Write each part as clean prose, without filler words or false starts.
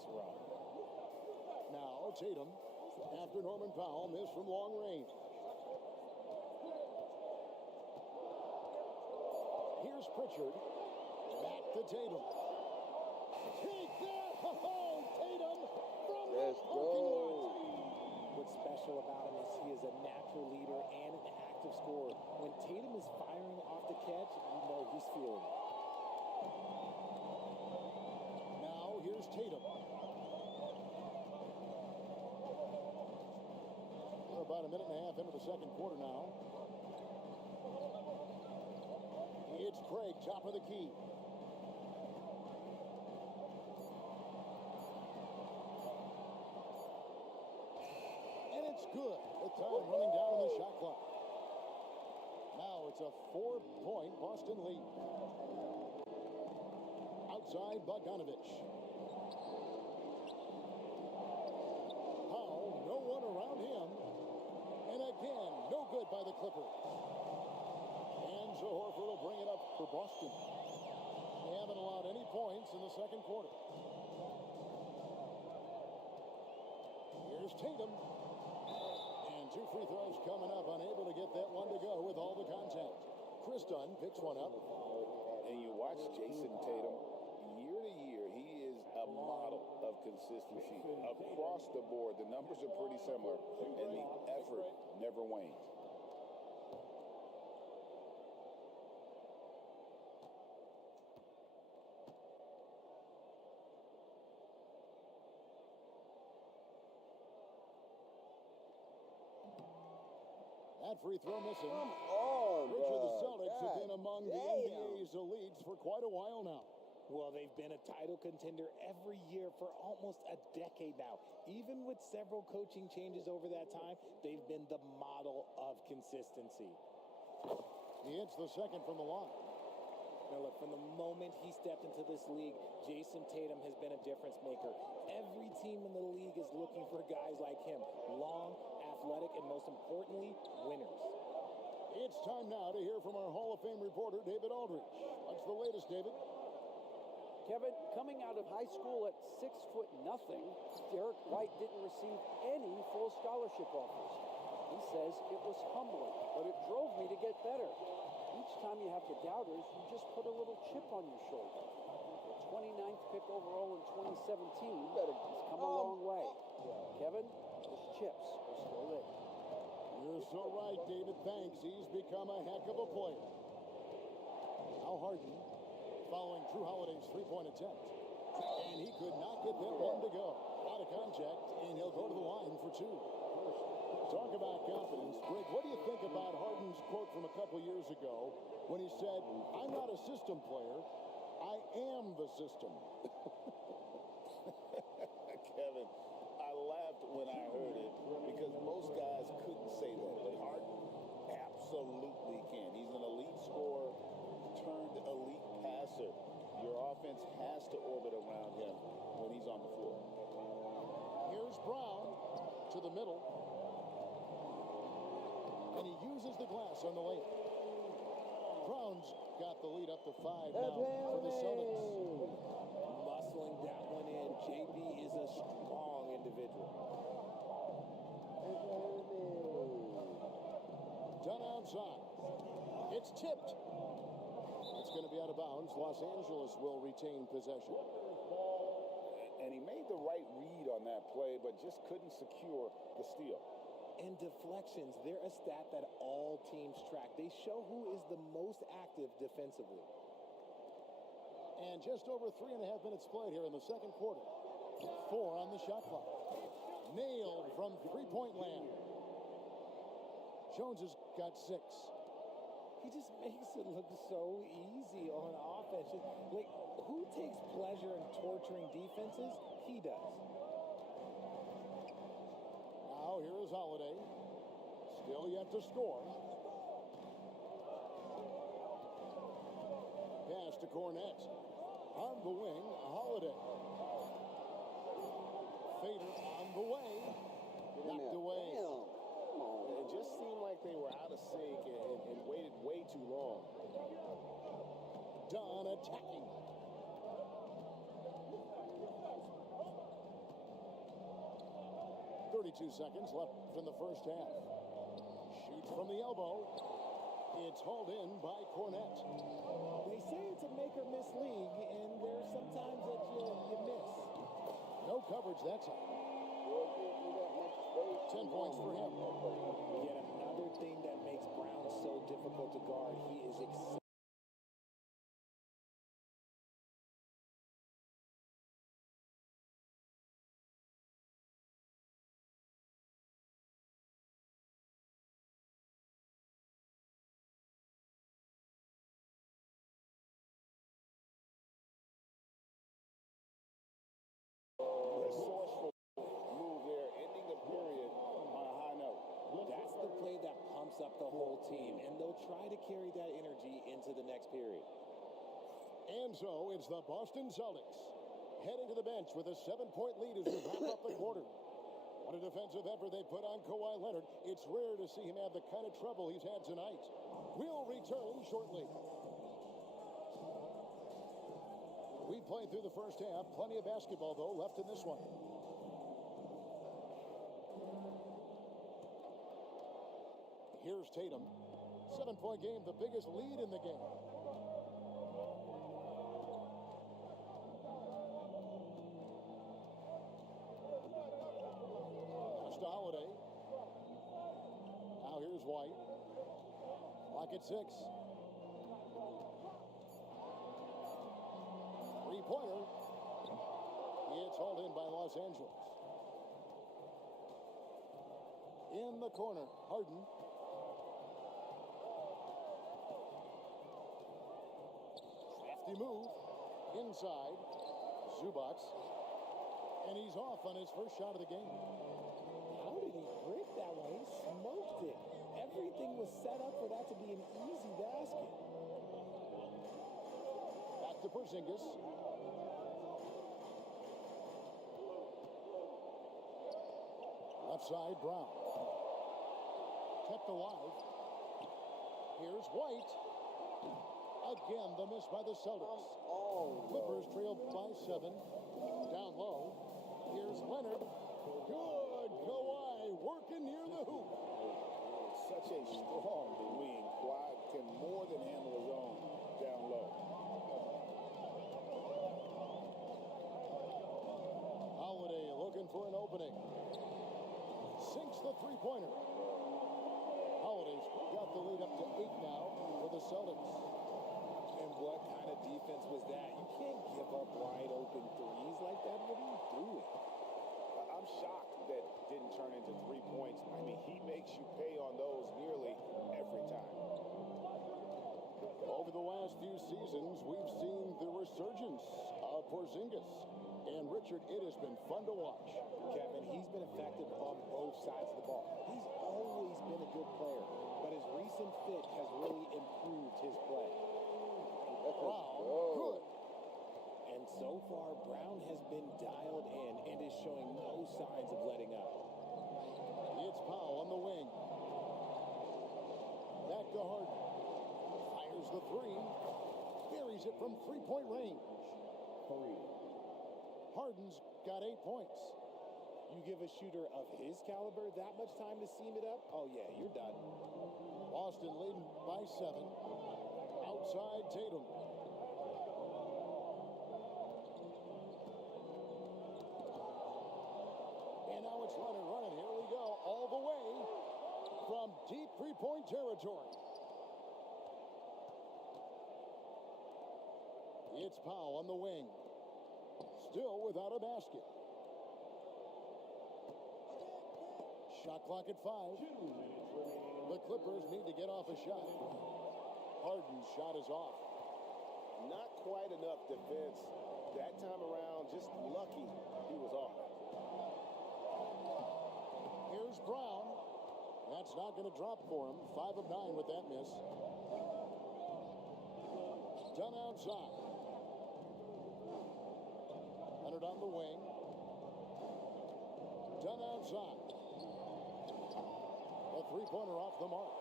this run. Now Tatum, after Norman Powell missed from long range. Here's Pritchard. Back to Tatum. Take that! Oh, Tatum from the parking lot. What's special about him is he is a natural leader and an active scorer. When Tatum is firing off the catch, you know he's feeling it. Now here's Tatum. We're about a minute and a half into the second quarter now. It's Craig, top of the key. And it's good. The time running down on the shot clock. Now it's a 4-point Boston lead. Outside Bogdanovich. Powell, no one around him. And again, no good by the Clippers. And so Horford will bring it up for Boston. They haven't allowed any points in the second quarter. Here's Tatum. And 2 free throws coming up. Unable to get that one to go with all the contact. Chris Dunn picks one up. And you watch Jason Tatum. Year to year, he is a model of consistency. Across the board, the numbers are pretty similar. And the effort never wanes. That free throw missing. Come on, Richard, the bro. Celtics have been among the Damn. NBA's elites for quite a while now. Well, they've been a title contender every year for almost a decade now. Even with several coaching changes over that time, they've been the model of consistency. He hits the second from the line. Now, look, from the moment he stepped into this league, Jason Tatum has been a difference maker. Every team in the league is looking for guys like him. Long, athletic, and most importantly, winners. It's time now to hear from our Hall of Fame reporter, David Aldridge. What's the latest, David? Kevin, coming out of high school at 6'0", Derek White didn't receive any full scholarship offers. He says it was humbling, but it drove me to get better. Each time you have the doubters, you just put a little chip on your shoulder. The 29th pick overall in 2017, he's come a long way. Kevin, those chips are still there. You're so right, David. Thanks. He's become a heck of a player. Now Harden, following Drew Holiday's three-point attempt. And he could not get that one to go. Out of contact, and he'll go to the line for two. Talk about confidence. Greg, what do you think about Harden's quote from a couple years ago when he said, "I'm not a system player, I am the system"? Kevin, I laughed when I heard it because most guys couldn't say that. But Harden absolutely can. He's an elite scorer turned elite passer. Your offense has to orbit around him when he's on the floor. Here's Brown to the middle. And he uses the glass on the layup. Brown's got the lead up to 5 now for the Celtics. Muscling that one in. JB is a strong individual. Done outside. It's tipped. It's going to be out of bounds. Los Angeles will retain possession. And he made the right read on that play, but just couldn't secure the steal. And deflections, they're a stat that all teams track. They show who is the most active defensively. And just over 3.5 minutes played here in the second quarter. 4 on the shot clock. Nailed from three-point land. Jones has got 6. He just makes it look so easy on offense. Like, who takes pleasure in torturing defenses? He does. Now here is Holiday. Still yet to score. Pass to Cornette. On the wing, Holiday. Fader on the way. Knocked away. It just seemed like they were out of sync and waited way too long. Dunn attacking. 32 seconds left in the first half. Shoots from the elbow. It's hauled in by Cornette. They say it's a make or miss league, and there's sometimes that you miss. No coverage that time. 10 points for him. Yet another thing that makes Brown so difficult to guard. He is Resourceful move there, ending the period on a high note. That's the play that pumps up the whole team, and they'll try to carry that energy into the next period. And so it's the Boston Celtics heading to the bench with a 7-point lead as we wrap up the quarter. What a defensive effort they put on Kawhi Leonard. It's rare to see him have the kind of trouble he's had tonight. We'll return shortly. We played through the first half. Plenty of basketball, though, left in this one. Here's Tatum. 7-point game, the biggest lead in the game. Pass to Holiday. Now here's White. Clock at 6. Three-pointer. It's hauled in by Los Angeles. In the corner, Harden. Crafty move. Inside. Zubac. And he's off on his first shot of the game. How did he break that one? He smoked it. Everything was set up for that to be an easy basket. Back to Porzingis. Left side, Brown. Kept alive. Here's White. Again, the miss by the Celtics. Clippers trail by 7. Down low. Here's Leonard. Good. Kawhi working near the hoop. Such a strong wing. Kawhi can more than handle his own down low. Holiday looking for an opening. Sinks the three-pointer. Holiday's got the lead up to 8 now for the Celtics. And what kind of defense was that? You can't give up wide open threes like that. What are you doing? I'm shocked that didn't turn into 3 points. I mean, he makes you pay on those nearly every time. Over the last few seasons, we've seen the resurgence of Porzingis. And Richard, it has been fun to watch. Kevin, he's been effective on both sides of the ball. He's always been a good player, but his recent fit has really improved his play. Brown, good. And so far, Brown has been dialed in and is showing no signs of letting up. It's Powell on the wing. Back to Harden. Fires the three. Buries it from three-point range. Harden's got 8 points. You give a shooter of his caliber that much time to seam it up? Oh, yeah, you're done. Boston leading by 7. Outside Tatum. And now it's Leonard running. Here we go. All the way from deep three-point territory. It's Powell on the wing. Still without a basket. Shot clock at 5. The Clippers need to get off a shot. Harden's shot is off. Not quite enough defense that time around. Just lucky he was off. Here's Brown. That's not going to drop for him. 5 of 9 with that miss. Done outside. Leonard on the wing. Done outside. A three-pointer off the mark.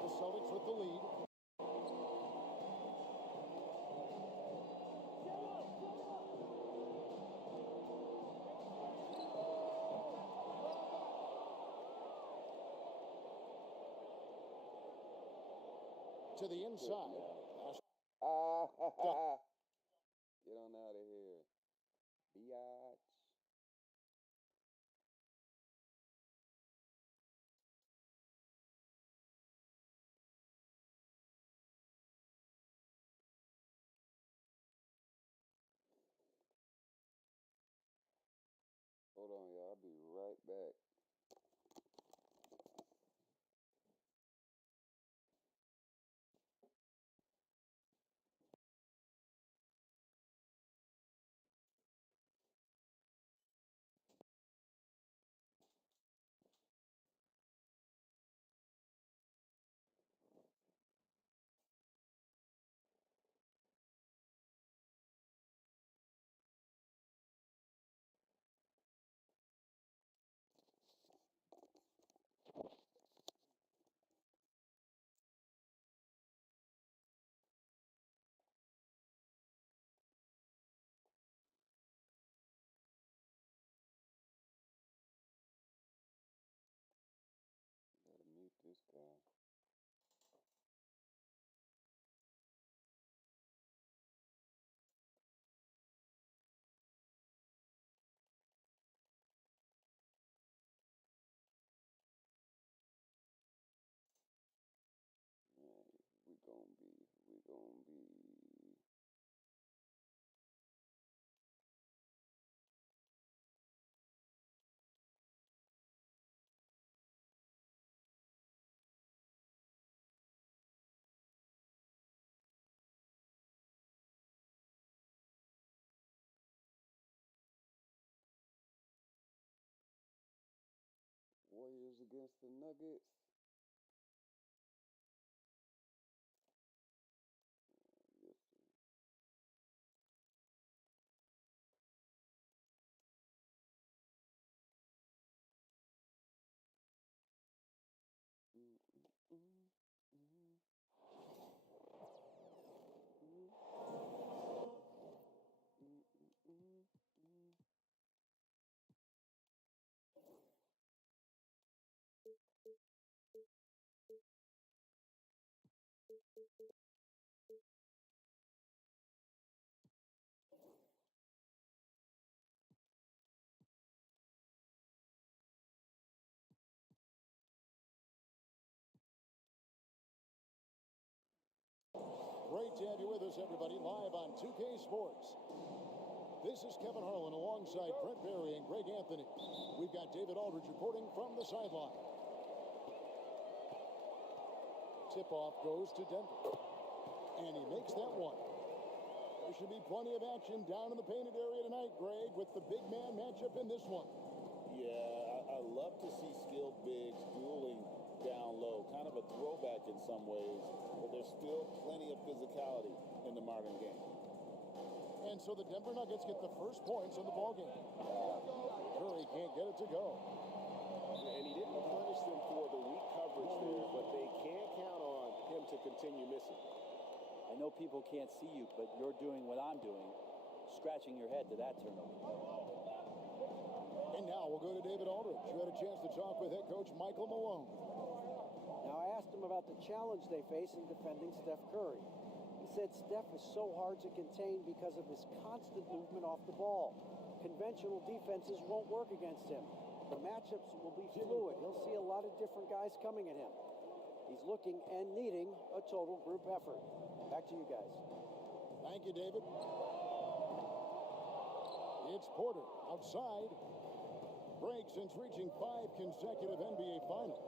The Celtics with the lead. to the inside. Get on out of here. Biatch. Hold on, y'all. I'll be right back. Gotta mute this guy. Alright, we gonna be. Warriors against the Nuggets. You'll see. Great to have you with us, everybody, live on 2K Sports. This is Kevin Harlan alongside Brent Barry and Greg Anthony. We've got David Aldridge reporting from the sideline. Tip-off goes to Denver. And he makes that one. There should be plenty of action down in the painted area tonight, Greg, with the big man matchup in this one. Yeah, I love to see skilled bigs dueling down low. Kind of a throwback in some ways, but there's still plenty of physicality in the modern game. And so the Denver Nuggets get the first points in the ballgame. Curry can't get it to go. And he didn't punish them for the weak coverage there, but they can't count on him to continue missing. I know people can't see you, but you're doing what I'm doing, scratching your head to that turnover. And now we'll go to David Aldridge, who had a chance to talk with head coach Michael Malone. Now, I asked him about the challenge they face in defending Steph Curry. He said Steph is so hard to contain because of his constant movement off the ball. Conventional defenses won't work against him. The matchups will be fluid. He'll see a lot of different guys coming at him. He's looking and needing a total group effort. Back to you guys. Thank you, David. It's Porter outside. Break since reaching 5 consecutive NBA Finals.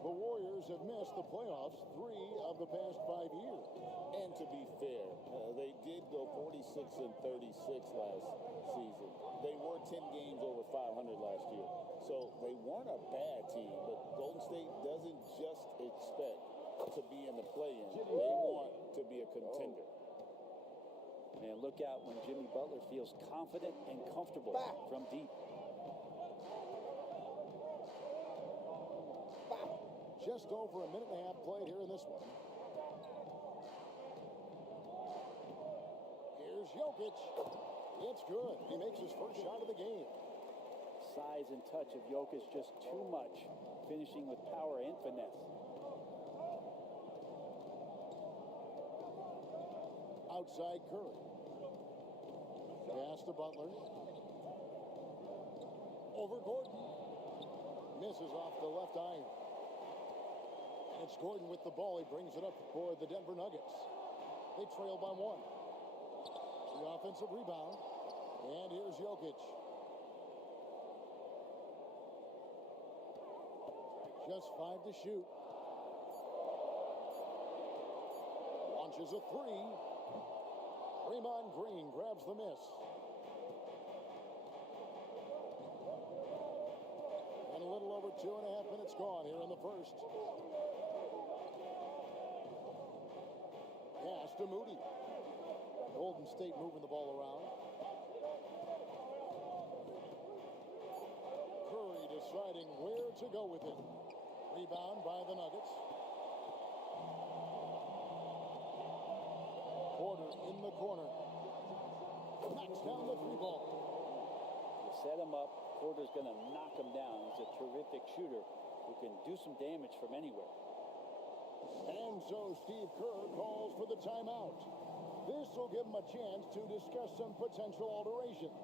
The Warriors have missed the playoffs 3 of the past 5 years. And to be fair, they did go 46 and 36 last season. They were 10 games over 500 last year. So they weren't a bad team, but Golden State doesn't just expect to be in the play-in. They want to be a contender. Man, look out when Jimmy Butler feels confident and comfortable from deep. Just over a minute and a half played here in this one. Here's Jokic. It's good. He makes his first shot of the game. Size and touch of Jokic just too much, finishing with power and finesse. outside Curry. Pass to Butler. Over Gordon. Misses off the left iron. And it's Gordon with the ball. He brings it up for the Denver Nuggets. They trail by 1. The offensive rebound. And here's Jokic. Just 5 to shoot. Launches a 3. Draymond Green grabs the miss. And a little over 2.5 minutes gone here in the first. Pass to Moody. Golden State moving the ball around. Curry deciding where to go with it. Rebound by the Nuggets. Porter in the corner. Knocks down the 3 ball. You set him up. Porter's going to knock him down. He's a terrific shooter who can do some damage from anywhere. And so Steve Kerr calls for the timeout. This will give him a chance to discuss some potential alterations.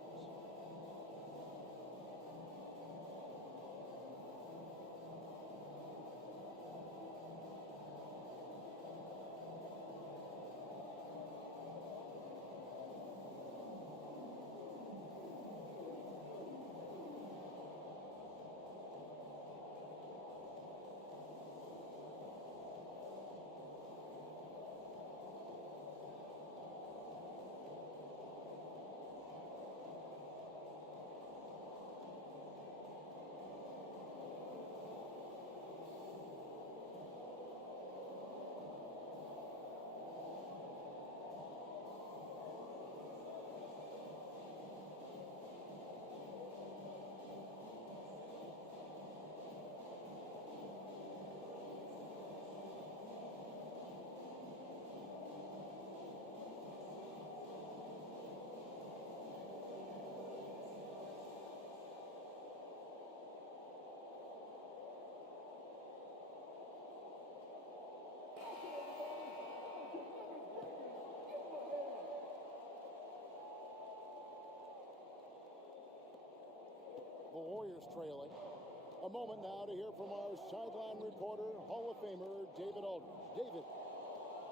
The Warriors trailing. A moment now to hear from our sideline reporter, Hall of Famer David Aldridge. David.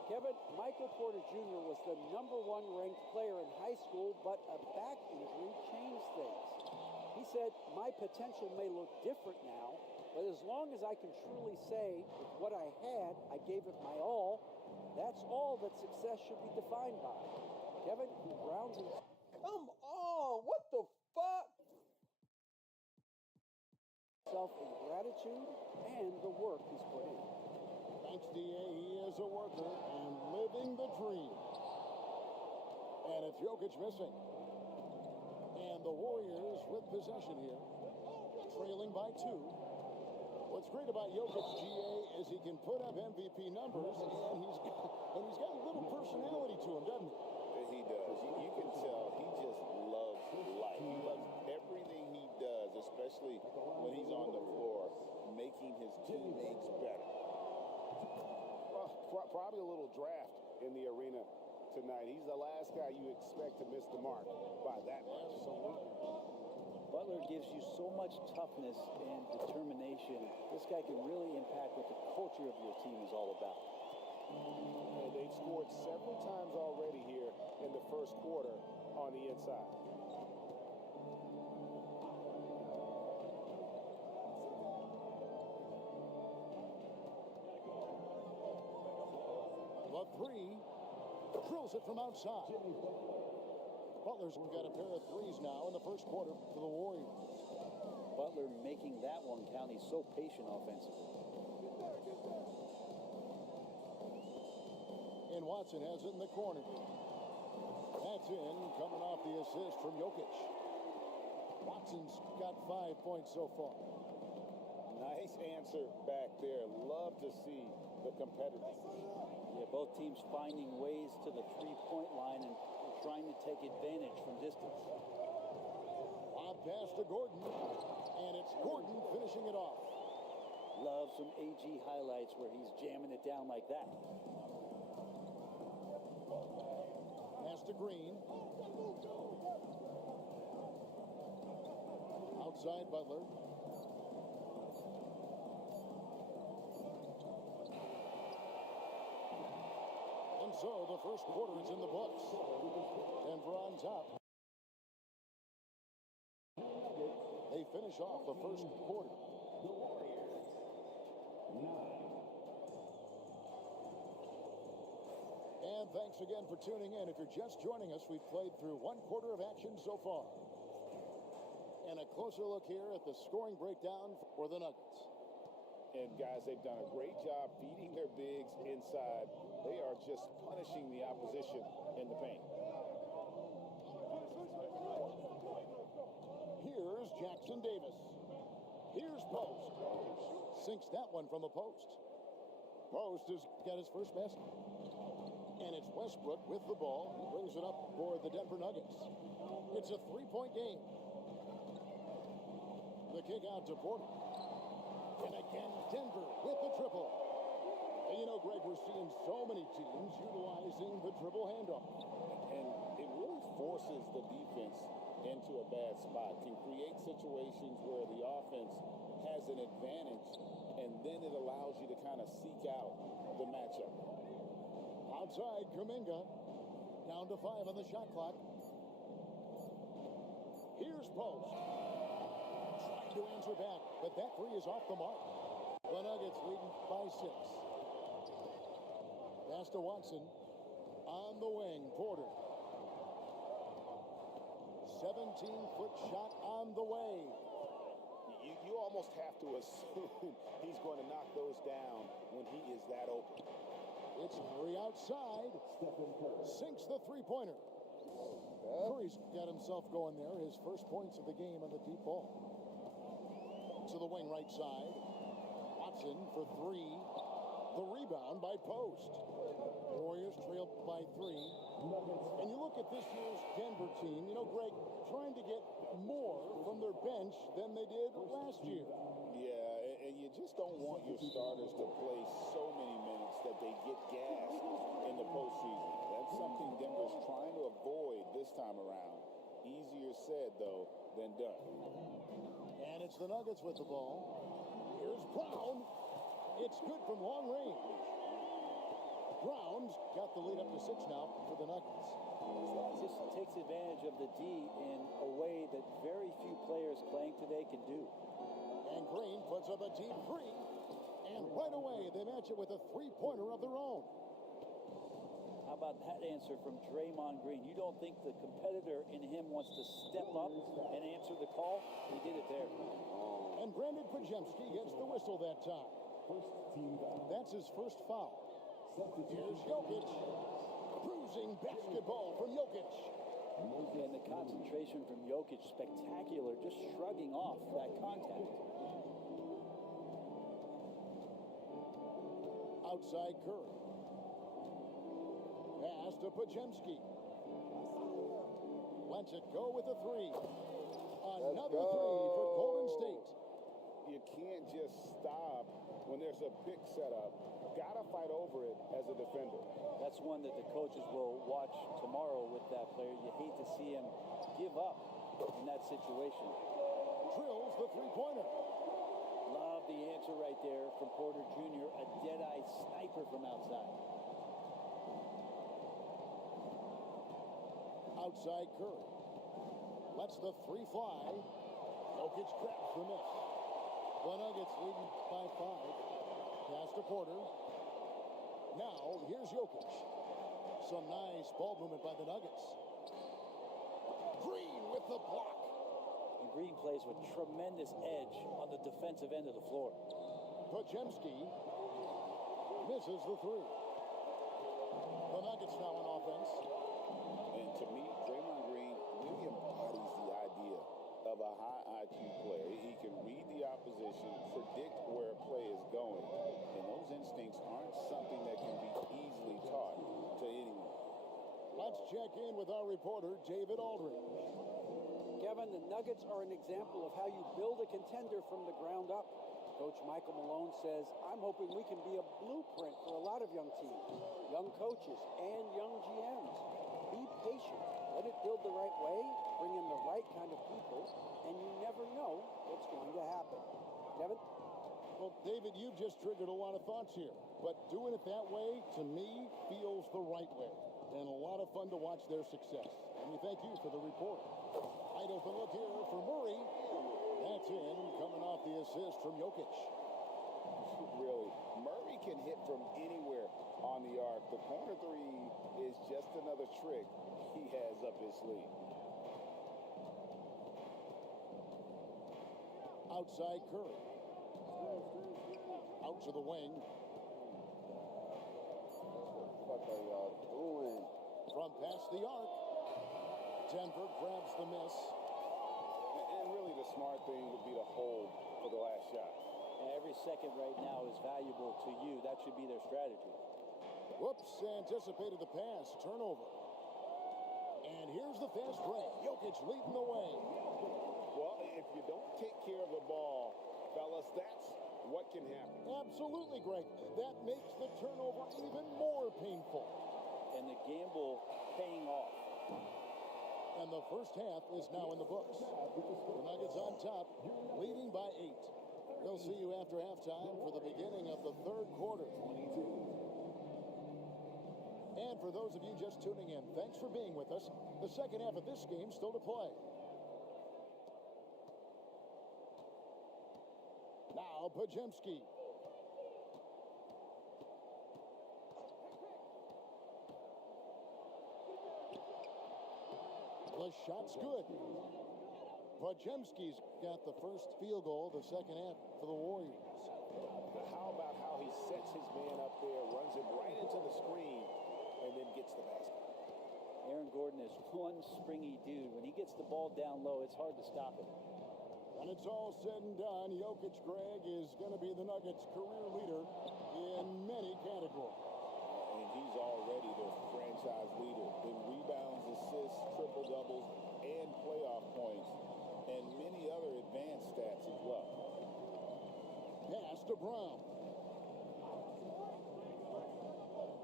Kevin, Michael Porter Jr. was the #1 ranked player in high school, but a back injury changed things. He said, "My potential may look different now, but as long as I can truly say with what I had, I gave it my all, that's all that success should be defined by." Kevin, he grounds his... Come on, what the fuck? ...self in gratitude and the work he's put in. Thanks, D.A. He is a worker and living the dream. And it's Jokic missing. And the Warriors with possession here, trailing by 2. What's great about Jokic, G.A., is he can put up MVP numbers, and he's got a little personality to him, doesn't he? He does. You can tell he just loves life. He loves everything he does, especially when he's on the floor, making his teammates better. Well, probably a little draft in the arena tonight. He's the last guy you expect to miss the mark by that much. Absolutely. Butler gives you so much toughness and determination. This guy can really impact what the culture of your team is all about. And they've scored several times already here in the first quarter on the inside. The 3 drills it from outside. Butler's got a pair of threes now in the first quarter for the Warriors. Butler making that one count. He's so patient offensively. And Watson has it in the corner. That's in, coming off the assist from Jokic. Watson's got 5 points so far. Nice answer back there. Love to see the competitiveness. Yeah, both teams finding ways to the three-point line and trying to take advantage from distance. Lob pass to Gordon, and it's Gordon finishing it off. Love some AG highlights where he's jamming it down like that. to Green. Outside Butler. And so the first quarter is in the books. Denver on top. They finish off the first quarter. And thanks again for tuning in. If you're just joining us, we've played through one quarter of action so far. And a closer look here at the scoring breakdown for the Nuggets. And guys, they've done a great job feeding their bigs inside. They are just punishing the opposition in the paint. Here's Jackson Davis. Here's Post. Sinks that one from the post. Post has got his first basket. And it's Westbrook with the ball. He brings it up for the Denver Nuggets. It's a three-point game. The kick out to Porter. And again, Denver with the triple. And you know, Greg, we're seeing so many teams utilizing the triple handoff. And it really forces the defense into a bad spot. Can create situations where the offense has an advantage, and then it allows you to kind of seek out the matchup. Outside, Kuminga. Down to 5 on the shot clock. Here's Post. Trying to answer back, but that three is off the mark. The Nuggets leading by 6. Pass to Watson. On the wing, Porter. 17-foot shot on the way. You almost have to assume he's going to knock those down when he is that open. It's Curry outside. Sinks the three-pointer. Curry's got himself going there. His first points of the game on the deep ball. To the wing right side. Watson for 3. The rebound by Post. Warriors trail by 3. And you look at this year's Denver team, you know, Greg, trying to get more from their bench than they did last year. Yeah, and you just don't want your starters to play so many minutes that they get gassed in the postseason. That's something Denver's trying to avoid this time around. Easier said, though, than done. And it's the Nuggets with the ball. Here's Brown. It's good from long range. Brown's got the lead up to 6 now for the Nuggets. Just takes advantage of the D in a way that very few players playing today can do. And Green puts up a deep 3. And right away, they match it with a three-pointer of their own. How about that answer from Draymond Green? You don't think the competitor in him wants to step up and answer the call? He did it there. And Brandon Pajemski gets the whistle that time. That's his first foul. Here's Jokic. Bruising basketball from Jokic. And the concentration from Jokic, spectacular, just shrugging off that contact. Outside Curry. Pass to Pajemski. Lets it go with a 3. Another 3 for Golden State. You can't just stop when there's a pick set up. Gotta fight over it as a defender. That's one that the coaches will watch tomorrow with that player. You hate to see him give up in that situation. Drills the three-pointer. Love the answer right there from Porter Jr., a dead-eye sniper from outside. Outside Curry. Lets the 3 fly. Jokic grabs the miss. The Nuggets leading by 5. Pass to Porter. Now, here's Jokic. Some nice ball movement by the Nuggets. Green with the block. And Green plays with tremendous edge on the defensive end of the floor. Pajemski misses the 3. The Nuggets now on offense. And to me, Draymond Green really embodies the idea of a high IQ player. He can read the opposition, predict where a play is going, and those instincts aren't something that can be easily taught to anyone. Let's check in with our reporter, David Aldridge. Kevin, the Nuggets are an example of how you build a contender from the ground up. Coach Michael Malone says, I'm hoping we can be a blueprint for a lot of young teams, young coaches, and young GMs. Be patient right way, bring in the right kind of people, and you never know what's going to happen. Kevin? Well, David, you've just triggered a lot of thoughts here. But doing it that way, to me, feels the right way. And a lot of fun to watch their success. And we thank you for the report. Wide open look here for Murray. That's in, coming off the assist from Jokic. Really, Murray can hit from anywhere on the arc. The corner three is just another trick he has up his sleeve. Outside Curry. Out to the wing. What are y'all doing? From past the arc. Denver grabs the miss. And really the smart thing would be to hold for the last shot. And every second right now is valuable to you. That should be their strategy. Whoops, anticipated the pass. Turnover. And here's the fast break. Jokic leading the way. Well, if you don't take care of the ball, fellas, that's what can happen. Absolutely, Greg. That makes the turnover even more painful. And the gamble paying off. And the first half is now in the books. The Nuggets on top, leading by 8. We'll see you after halftime for the beginning of the third quarter. And for those of you just tuning in, thanks for being with us. The second half of this game still to play. Now, Podziemski. The shot's good. Podziemski's got the first field goal of the second half for the Warriors. But how about how he sets his man up there, runs him right into the screen, and then gets the basket? Aaron Gordon is one springy dude. When he gets the ball down low, it's hard to stop him. When it's all said and done, Jokic, Greg, is going to be the Nuggets' career leader in many categories. And he's already their franchise leader in rebounds, assists, triple-doubles, and playoff points, and many other advanced stats as well. Pass to Brown.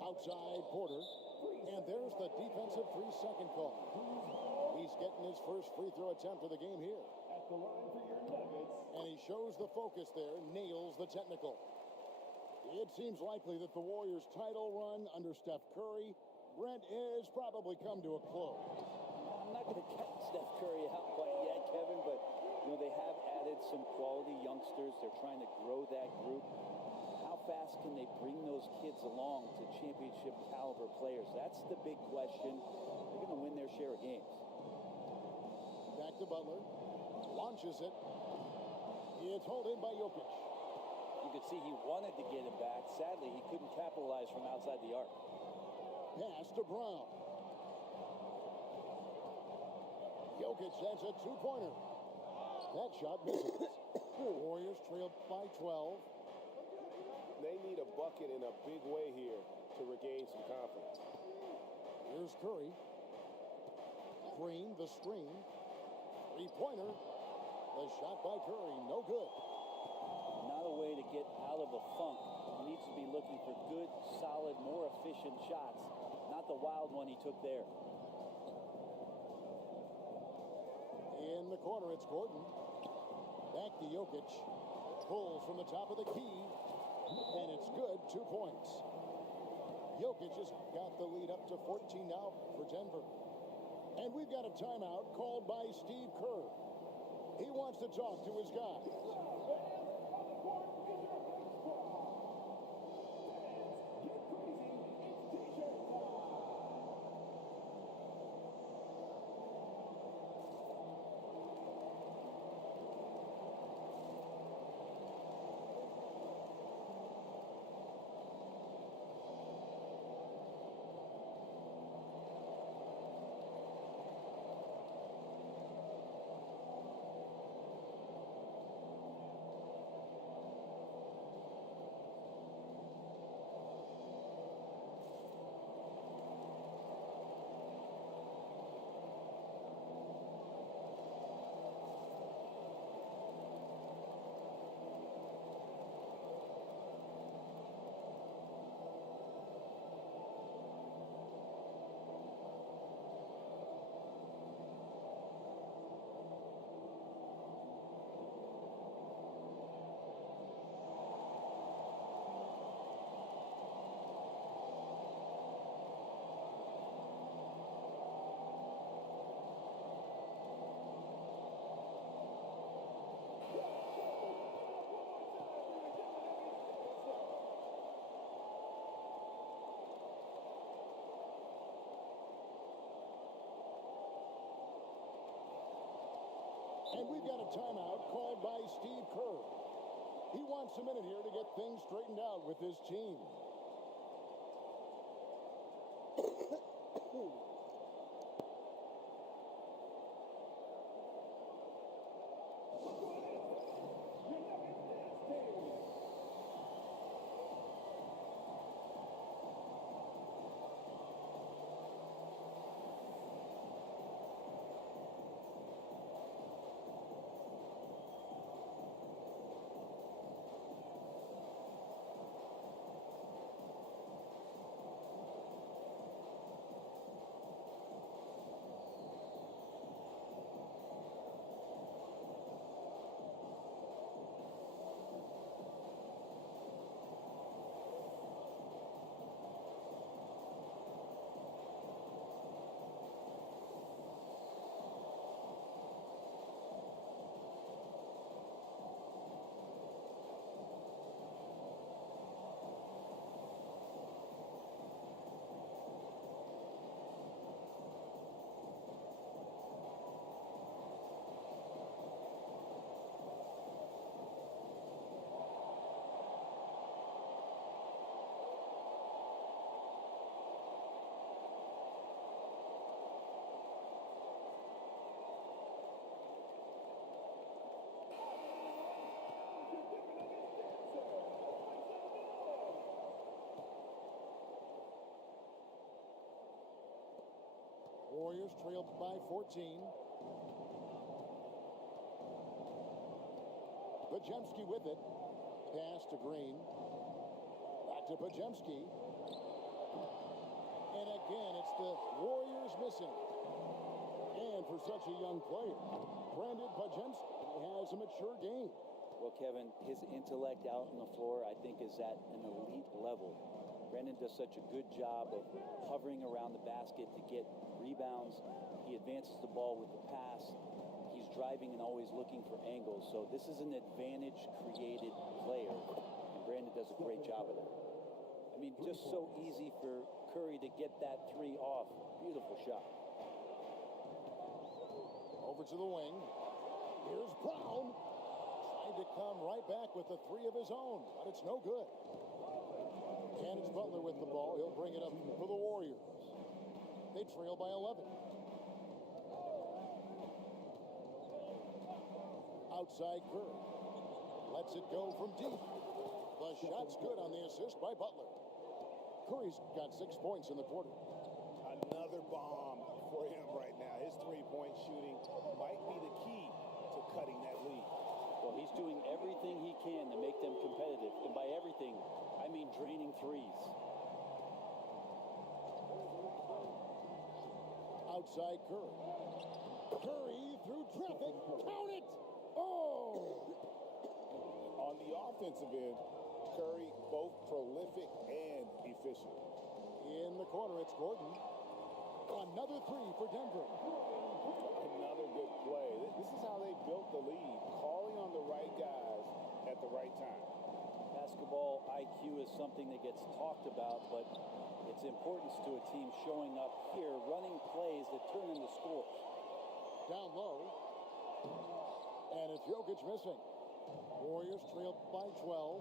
Outside Porter. And there's the defensive 3-second call. He's getting his first free throw attempt of the game here. And he shows the focus there, nails the technical. It seems likely that the Warriors' title run under Steph Curry, Brent, is probably come to a close. I'm not going to count Steph Curry out quite yet, Kevin, but they have added some quality youngsters. They're trying to grow that group. How fast can they bring those kids along to championship caliber players? That's the big question. They're going to win their share of games. Back to Butler. Launches it. It's hauled in by Jokic. You could see he wanted to get it back. Sadly, he couldn't capitalize from outside the arc. Pass to Brown. Jokic sends a two-pointer. That shot misses. Warriors trail by 12. They need a bucket in a big way here to regain some confidence. Here's Curry. Green, the screen. Three-pointer. The shot by Curry, no good. Not a way to get out of a funk. He needs to be looking for good, solid, more efficient shots. Not the wild one he took there. In the corner, it's Gordon. Back to Jokic. Pulls from the top of the key. And it's good, 2 points. Jokic has got the lead up to 14 now for Denver. And we've got a timeout called by Steve Kerr. He wants to talk to his guys. And we've got a timeout called by Steve Kerr. He wants a minute here to get things straightened out with his team. Warriors trailed by 14. Podziemski with it. Pass to Green. Back to Podziemski. And again, it's the Warriors missing. And for such a young player, Brandon Podziemski has a mature game. Well, Kevin, his intellect out on the floor, I think, is at an elite level. Brandon does such a good job of hovering around the basket to get rebounds. He advances the ball with the pass. He's driving and always looking for angles. So this is an advantage-created player, and Brandon does a great job of that. I mean, just so easy for Curry to get that three off. Beautiful shot. Over to the wing. Here's Brown. Trying to come right back with the three of his own, but it's no good. And it's Butler with the ball. He'll bring it up for the Warriors. They trail by 11. Outside Curry. Lets it go from deep. The shot's good on the assist by Butler. Curry's got 6 points in the quarter. Another bomb for him right now. His three-point shooting might be the key to cutting that lead. Well, he's doing everything he can to make them competitive. And by everything, I mean draining threes. Outside Curry. Curry through traffic. Count it! Oh! On the offensive end, Curry both prolific and efficient. In the corner, it's Gordon. Another three for Denver. Another good play. This is how they built the lead, calling on the right guys at the right time. Basketball IQ is something that gets talked about, but its importance to a team showing up here, running plays that turn into scores. Down low. And it's Jokic missing. Warriors trail by 12.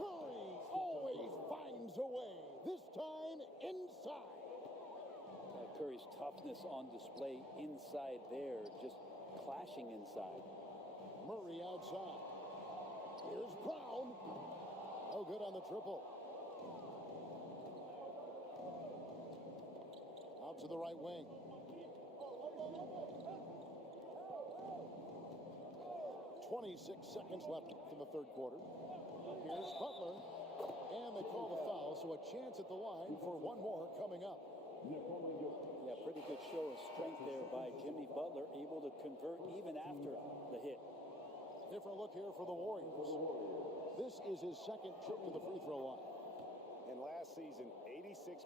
Curry always finds a way. This time inside. Curry's toughness on display inside there, just clashing inside. Murray outside. Here's Brown. No good on the triple. Out to the right wing. 26 seconds left in the third quarter. Here's Butler. And they call the foul, so a chance at the line for one more coming up. Yeah, pretty good show of strength there by Jimmy Butler, able to convert even after the hit. Different look here for the Warriors. This is his second trip to the free throw line. And last season, 86%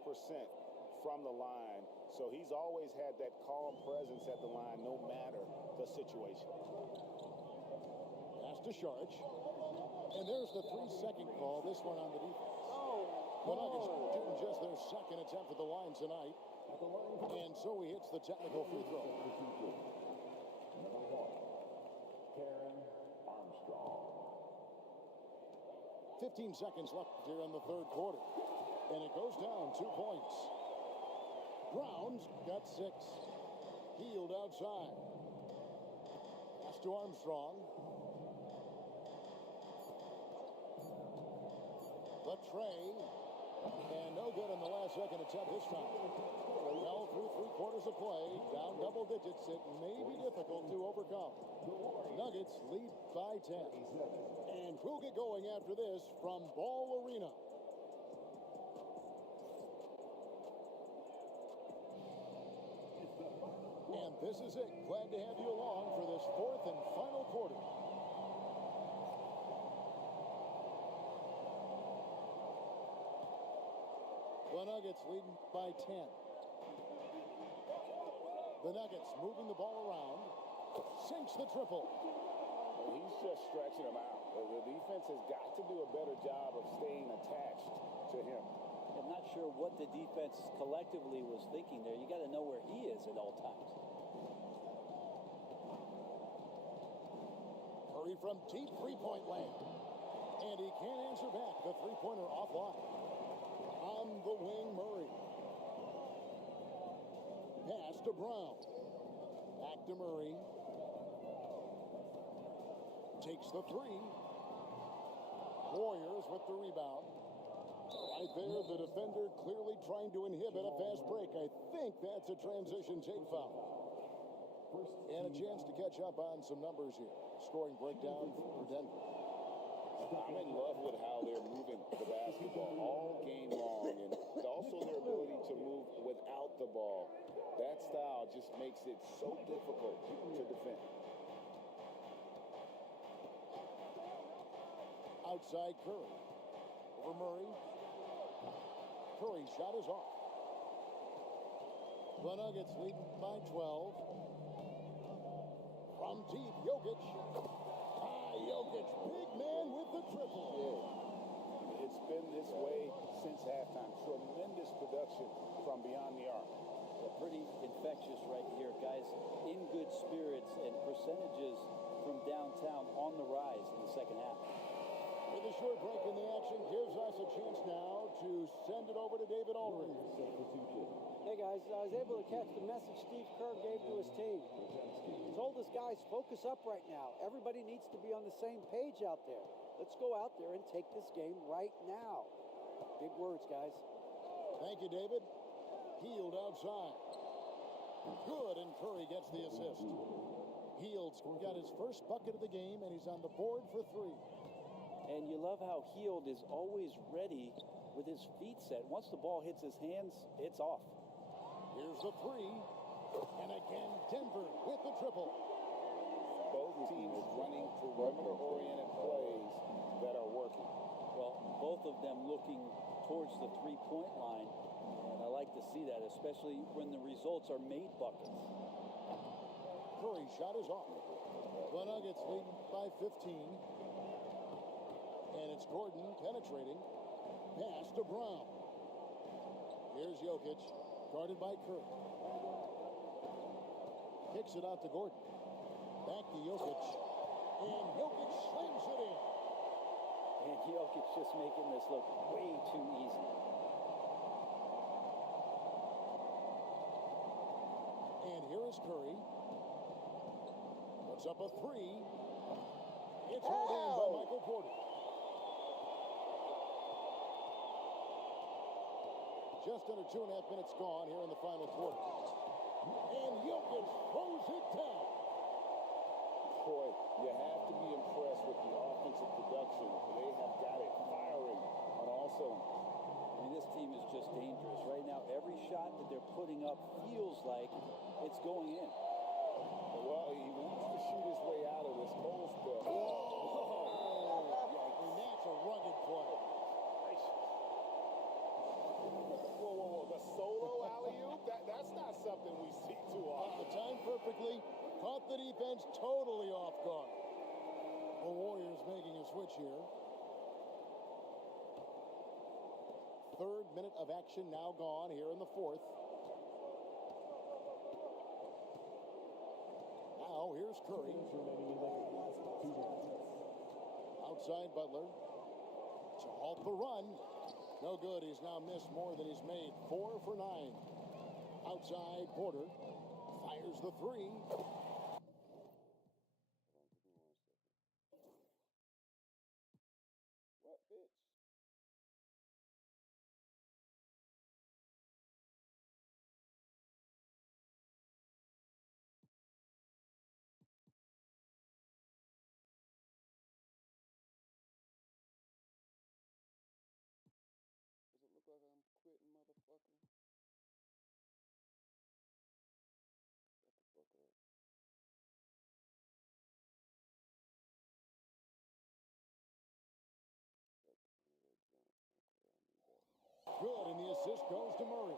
from the line. So he's always had that calm presence at the line, no matter the situation. Pass to Saric. And there's the 3-second call, this one on the defense. The Nuggets shooting just their second attempt at the line tonight. And so he hits the technical free throw. Karen Armstrong. 15 seconds left here in the third quarter. And it goes down 2 points. Brown's got 6. Hield outside. Pass to Armstrong. The tray. And no good in the last second attempt this time. Well, through 3 quarters of play, down double digits, it may be difficult to overcome. Nuggets lead by 10. And we'll get going after this from Ball Arena. And this is it. Glad to have you along for this 4th and final quarter. The Nuggets leading by 10. The Nuggets moving the ball around. Sinks the triple. Well, he's just stretching him out. The defense has got to do a better job of staying attached to him. I'm not sure what the defense collectively was thinking there. You got to know where he is at all times. Curry from deep three-point land. And he can't answer back. The three-pointer offline. On the wing, Murray. Pass to Brown. Back to Murray. Takes the three. Warriors with the rebound. Right there, the defender clearly trying to inhibit a fast break. I think that's a transition take foul. And a chance to catch up on some numbers here. Scoring breakdown for Denver. I'm in love with how they're moving the basketball all game long, and also their ability to move without the ball. That style just makes it so difficult to defend. Outside Curry. Over Murray. Curry's shot is off. The Nuggets leading by 12. From deep, Jokic. Jokic, big man with the triple. Yeah. It's been this way since halftime. Tremendous production from beyond the arc. They're pretty infectious right here. Guys in good spirits and percentages from downtown on the rise in the second half. With a short break in the action gives us a chance now to send it over to David Aldridge. Hey guys, I was able to catch the message Steve Kerr gave to his team. He told his guys, focus up right now. Everybody needs to be on the same page out there. Let's go out there and take this game right now. Big words, guys. Thank you, David. Hield outside. Good, and Curry gets the assist. Hield's got his first bucket of the game, and he's on the board for 3. And you love how Hield is always ready with his feet set. Once the ball hits his hands, it's off. Here's the 3. And again, Denver with the triple. Both teams running perimeter-oriented plays that are working. Well, both of them looking towards the three-point line. And I like to see that, especially when the results are made buckets. Curry's shot is off. The Nuggets lead by 15. And it's Gordon penetrating. Pass to Brown. Here's Jokic, guarded by Curry. Kicks it out to Gordon. Back to Jokic. And Jokic slams it in. And Jokic just making this look way too easy. And here is Curry. Puts up a 3. It's hauled in by Michael Porter. Just under 2.5 minutes gone here in the final quarter. And Jokic throws it down. Boy, you have to be impressed with the offensive production. They have got it firing on all cylinders. I mean, this team is just dangerous. Right now, every shot that they're putting up feels like it's going in. Well, he wants to shoot his way out of this cold spell. And that's a rugged play. Whoa. The solo alley-oop? That's not something we see too often. Timed perfectly. Caught the defense totally off guard. The Warriors making a switch here. 3rd minute of action now gone here in the 4th. Now here's Curry. Outside Butler to halt the run. No good. He's now missed more than he's made. 4 for 9. Outside Porter fires the three. What, bitch? Does it look like I'm quitting, motherfucker? Shut the fuck up. Shut front of that jump. Okay, I need that. Good, and the assist goes to Murray.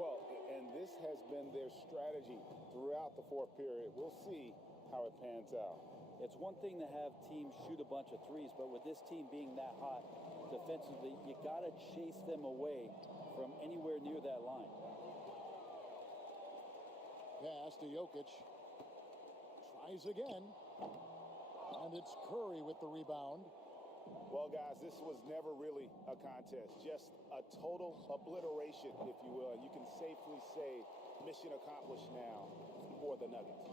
Well, and this has been their strategy throughout the fourth period. We'll see how it pans out. It's one thing to have teams shoot a bunch of threes, but with this team being that hot defensively, you got to chase them away from anywhere near that line. Pass to Jokic. Tries again. And it's Curry with the rebound. Well, guys, this was never really a contest. Just a total obliteration, if you will. And you can safely say mission accomplished now for the Nuggets.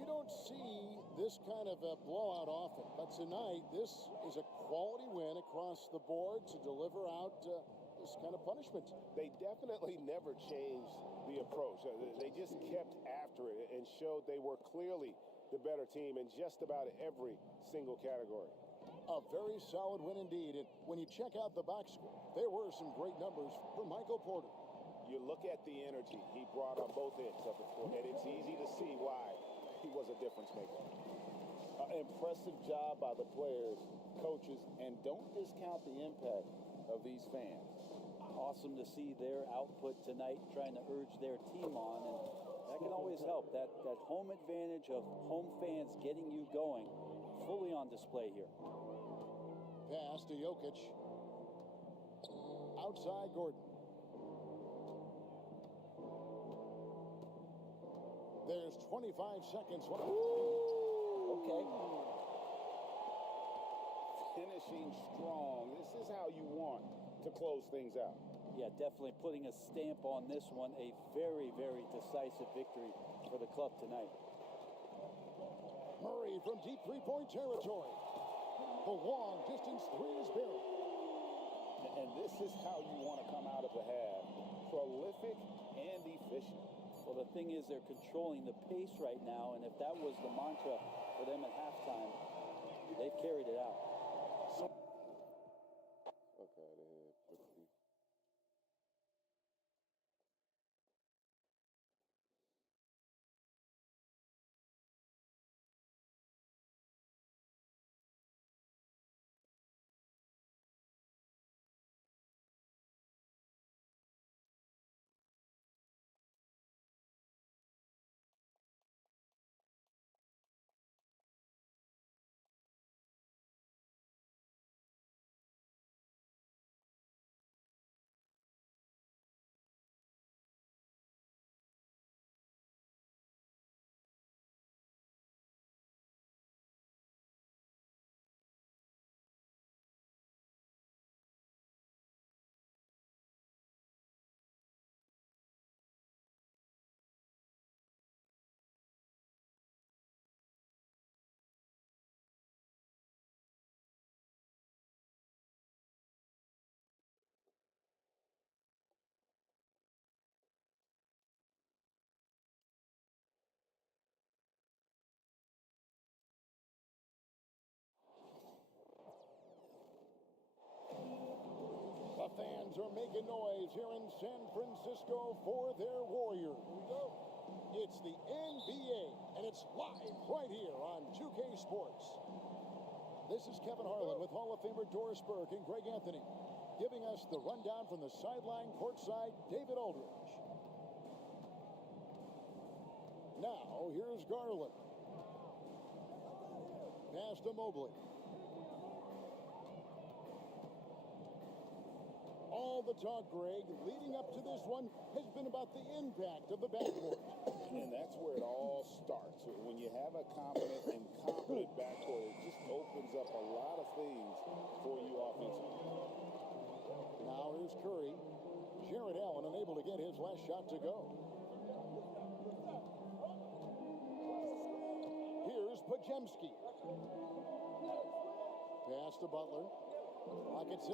You don't see this kind of a blowout often, but tonight this is a quality win across the board to deliver out this kind of punishment. They definitely never changed the approach. They just kept after it and showed they were clearly the better team in just about every single category. A very solid win indeed. And when you check out the box score, there were some great numbers for Michael Porter. You look at the energy he brought on both ends of the floor, and it's easy to see why he was a difference maker. Impressive job by the players, coaches, and don't discount the impact of these fans. Awesome to see their output tonight, trying to urge their team on, and that can always help. That home advantage of home fans getting you going, fully on display here. Pass to Jokic. Outside Gordon. There's 25 seconds. Okay. Finishing strong. This is how you want to close things out. Yeah, definitely putting a stamp on this one. A very, very decisive victory for the club tonight. Murray from deep three-point territory. The long distance three is buried. And this is how you want to come out of the half. Prolific and efficient. Well, the thing is, they're controlling the pace right now, and if that was the mantra for them at halftime, they've carried it out. Fuck out of here. Fuck you. The fans are making noise here in San Francisco for their Warriors. It's the NBA, and it's live right here on 2K Sports. This is Kevin Harlan with Hall of Famer Doris Burke and Greg Anthony, giving us the rundown from the sideline courtside, David Aldridge. Now, here's Garland. Pass to Mobley. All All the talk, Greg, leading up to this one has been about the impact of the backcourt. And that's where it all starts. When you have a confident and competent backcourt, it just opens up a lot of things for you offensively. Now here's Curry. Jared Allen unable to get his last shot to go. Here's Podziemski. Pass to Butler. Clock at 6.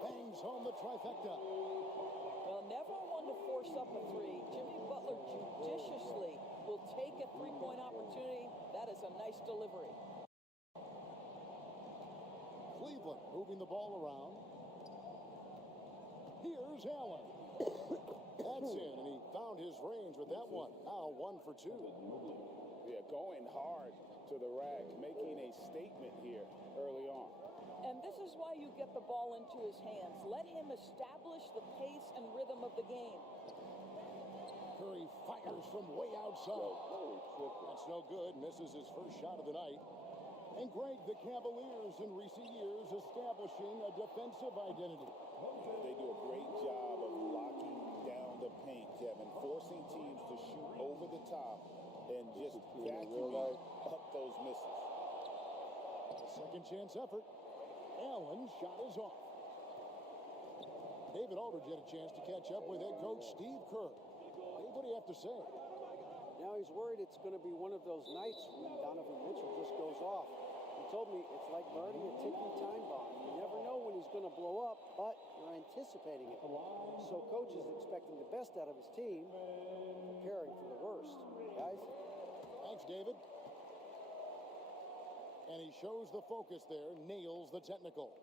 Bangs home the trifecta. Well, never one to force up a three. Jimmy Butler judiciously will take a three-point opportunity. That is a nice delivery. Cleveland moving the ball around. Here's Allen. That's in, and he found his range with that one. Now 1 for 2. Yeah, going hard to the rack, making a statement here early on. And this is why you get the ball into his hands. Let him establish the pace and rhythm of the game. Curry fires from way outside. That's no good. Misses his first shot of the night. And Greg, the Cavaliers in recent years establishing a defensive identity. They do a great job of locking down the paint, Kevin, forcing teams to shoot over the top and just vacuuming up those misses. Second chance effort. Allen's shot is off. David Aldridge had a chance to catch up with head coach Steve Kerr. Dave, what do you have to say? Now he's worried it's going to be one of those nights when Donovan Mitchell just goes off. He told me it's like guarding a ticking time bomb. You never know when he's going to blow up, but you're anticipating it. So coach is expecting the best out of his team, preparing for the worst. Guys? Thanks, David. And he shows the focus there, nails the technical.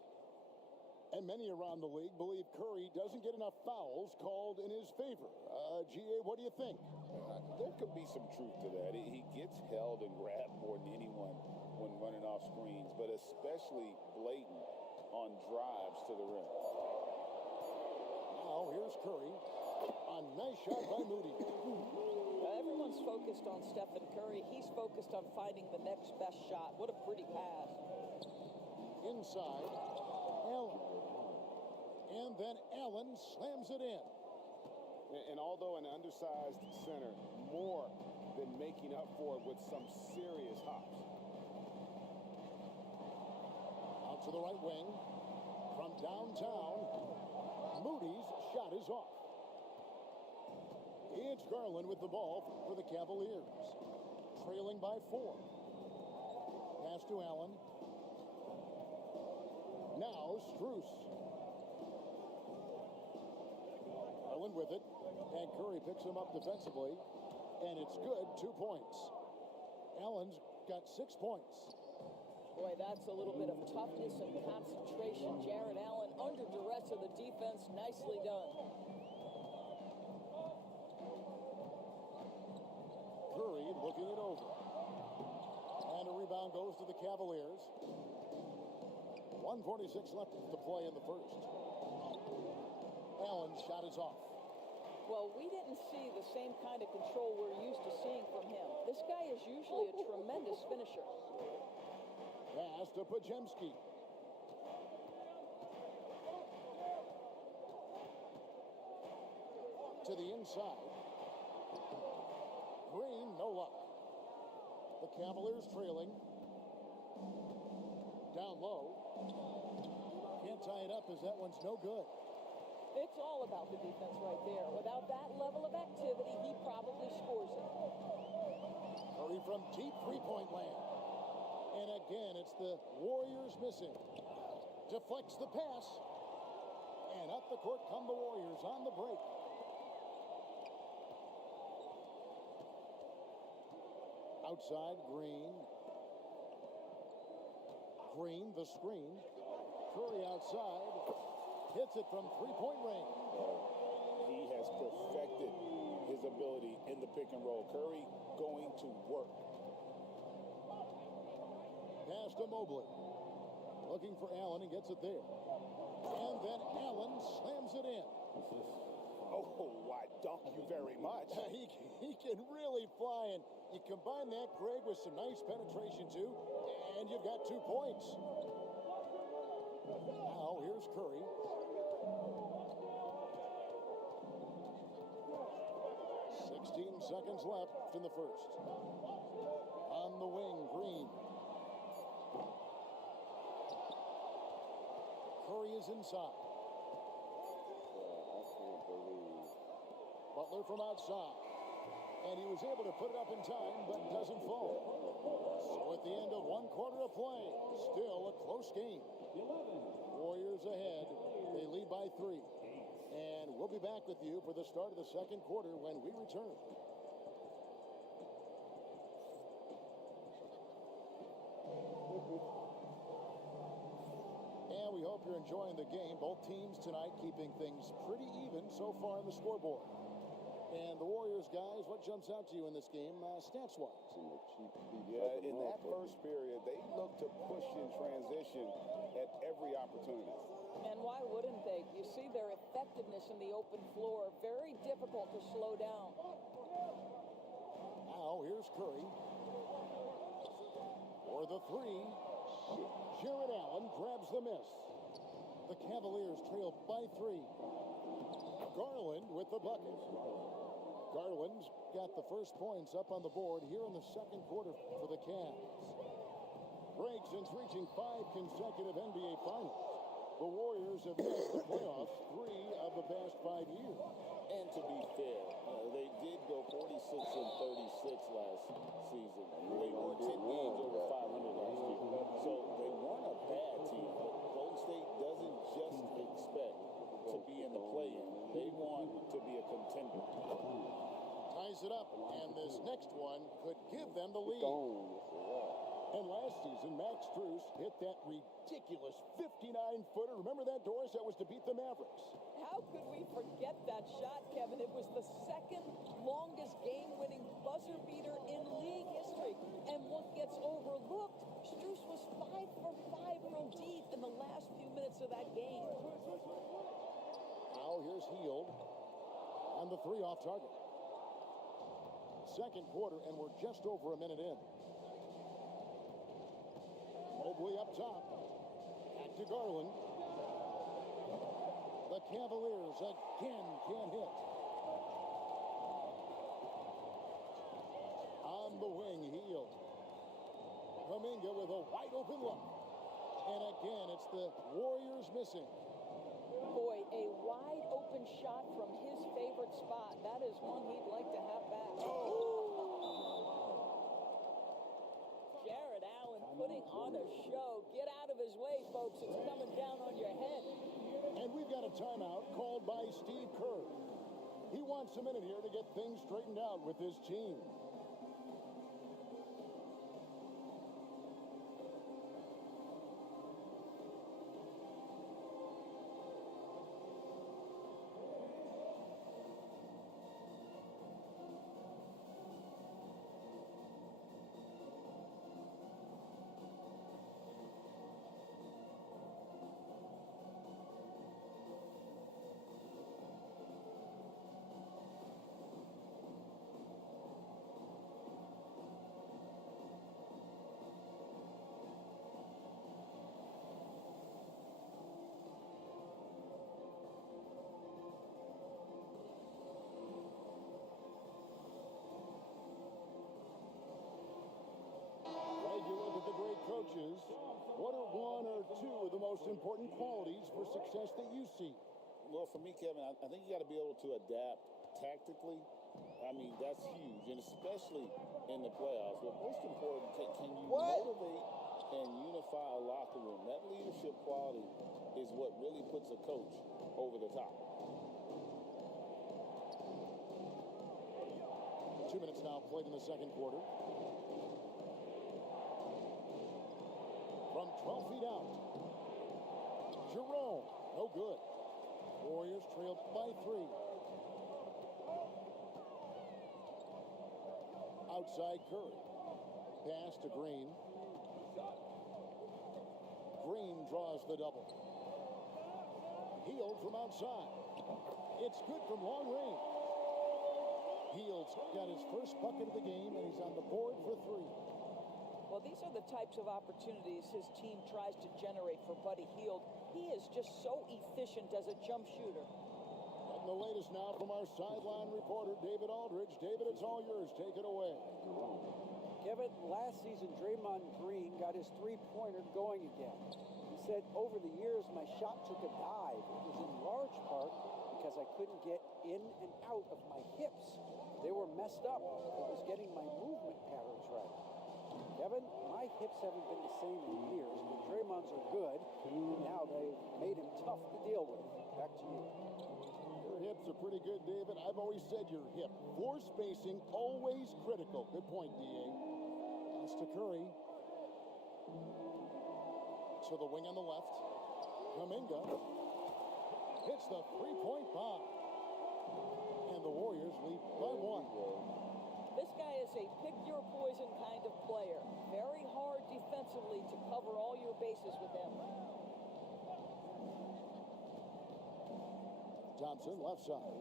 And many around the league believe Curry doesn't get enough fouls called in his favor. GA, what do you think? There could be some truth to that. He gets held and grabbed more than anyone when running off screens, but especially blatant on drives to the rim. Now here's Curry. A nice shot by Moody. Everyone's focused on Stephen Curry. He's focused on finding the next best shot. What a pretty pass. Inside, Allen. And then Allen slams it in. And although an undersized center, more than making up for it with some serious hops. Out to the right wing. From downtown, Moody's shot is off. It's Garland with the ball for the Cavaliers. Trailing by 4. Pass to Allen. Now Strus. Garland with it. And Curry picks him up defensively. And it's good. 2 points. Allen's got 6 points. Boy, that's a little bit of toughness and concentration. Jared Allen under duress of the defense. Nicely done. Curry looking it over. And a rebound goes to the Cavaliers. 1:46 left to play in the first. Allen's shot is off. Well, we didn't see the same kind of control we're used to seeing from him. This guy is usually a tremendous finisher. Pass to Podziemski. To the inside. Green, no luck. The Cavaliers trailing. Down low. Can't tie it up as that one's no good. It's all about the defense right there. Without that level of activity, he probably scores it. Curry from deep three-point land. And again, it's the Warriors missing. Deflects the pass. And up the court come the Warriors on the break. Outside, Green. Green, the screen. Curry outside. Hits it from three-point range. He has perfected his ability in the pick and roll. Curry going to work. Pass to Mobley. Looking for Allen and gets it there. And then Allen slams it in. Oh, why, dunk you very much. He can really fly, and you combine that, Greg, with some nice penetration, too, and you've got 2 points. Now, here's Curry. Seconds left in the first. On the wing, Green. Curry is inside. I can't believe. Butler from outside. And he was able to put it up in time, but doesn't fall. So at the end of one quarter of play, still a close game. Warriors ahead. They lead by 3. And we'll be back with you for the start of the second quarter when we return. And we hope you're enjoying the game. Both teams tonight keeping things pretty even so far on the scoreboard. And the Warriors, guys, what jumps out to you in this game, stats-wise? Yeah, in that first period, they looked to push in transition at every opportunity. And why wouldn't they? You see their effectiveness in the open floor. Very difficult to slow down. Now, here's Curry. For the 3. Jared Allen grabs the miss. The Cavaliers trail by 3. Garland with the bucket. Garland's got the first points up on the board here in the second quarter for the Cavs. Break since reaching 5 consecutive NBA Finals. The Warriors have missed the playoffs 3 of the past 5 years. And to be fair, they did go 46 and 36 last season. They were 10 games over 500 last year. So they weren't a bad team, but Golden State doesn't just expect to be in the play-in. They want to be a contender. Ties it up, and this next one could give them the lead. And last season, Max Strus hit that ridiculous 59-footer. Remember that, Doris? That was to beat the Mavericks. How could we forget that shot, Kevin? It was the second longest game-winning buzzer beater in league history. And what gets overlooked, Strus was 5 for 5 from deep in the last few minutes of that game. Now here's Hield on the 3 off target. Second quarter, and we're just over a minute in. Mobley up top. Back to Garland. The Cavaliers again can't hit. On the wing, Hield. Kuminga with a wide open look. And again, it's the Warriors missing. Boy, a wide open shot from his favorite spot. That is one he'd like to have back. Jared Allen putting on a show. Get out of his way, folks. It's coming down on your head. And we've got a timeout called by Steve Kerr. He wants a minute here to get things straightened out with his team. Coaches, what are 1 or 2 of the most important qualities for success that you see? Well, for me, Kevin, I think you got to be able to adapt tactically. I mean, that's huge, and especially in the playoffs. But most important, can you motivate and unify a locker room? That leadership quality is what really puts a coach over the top. 2 minutes now played in the second quarter. From 12 feet out. Jerome, no good. Warriors trail by 3. Outside Curry. Pass to Green. Green draws the double. Hield from outside. It's good from long range. Hield's got his first bucket of the game, and he's on the board for 3. Well, these are the types of opportunities his team tries to generate for Buddy Hield. He is just so efficient as a jump shooter. And the latest now from our sideline reporter, David Aldridge. David, it's all yours. Take it away. Kevin, last season, Draymond Green got his three-pointer going again. He said, over the years, my shot took a dive. It was in large part because I couldn't get in and out of my hips. They were messed up. It was getting my movement patterns right. Kevin, my hips haven't been the same in years, but Draymond's are good. And now they've made him tough to deal with. Back to you. Your hips are pretty good, David. I've always said your hip. Floor spacing, always critical. Good point, D.A. Pass to Curry. To the wing on the left. Kuminga hits the three-point bomb. And the Warriors lead by one. This guy is a pick-your-poison kind of player. Very hard defensively to cover all your bases with him. Thompson, left side.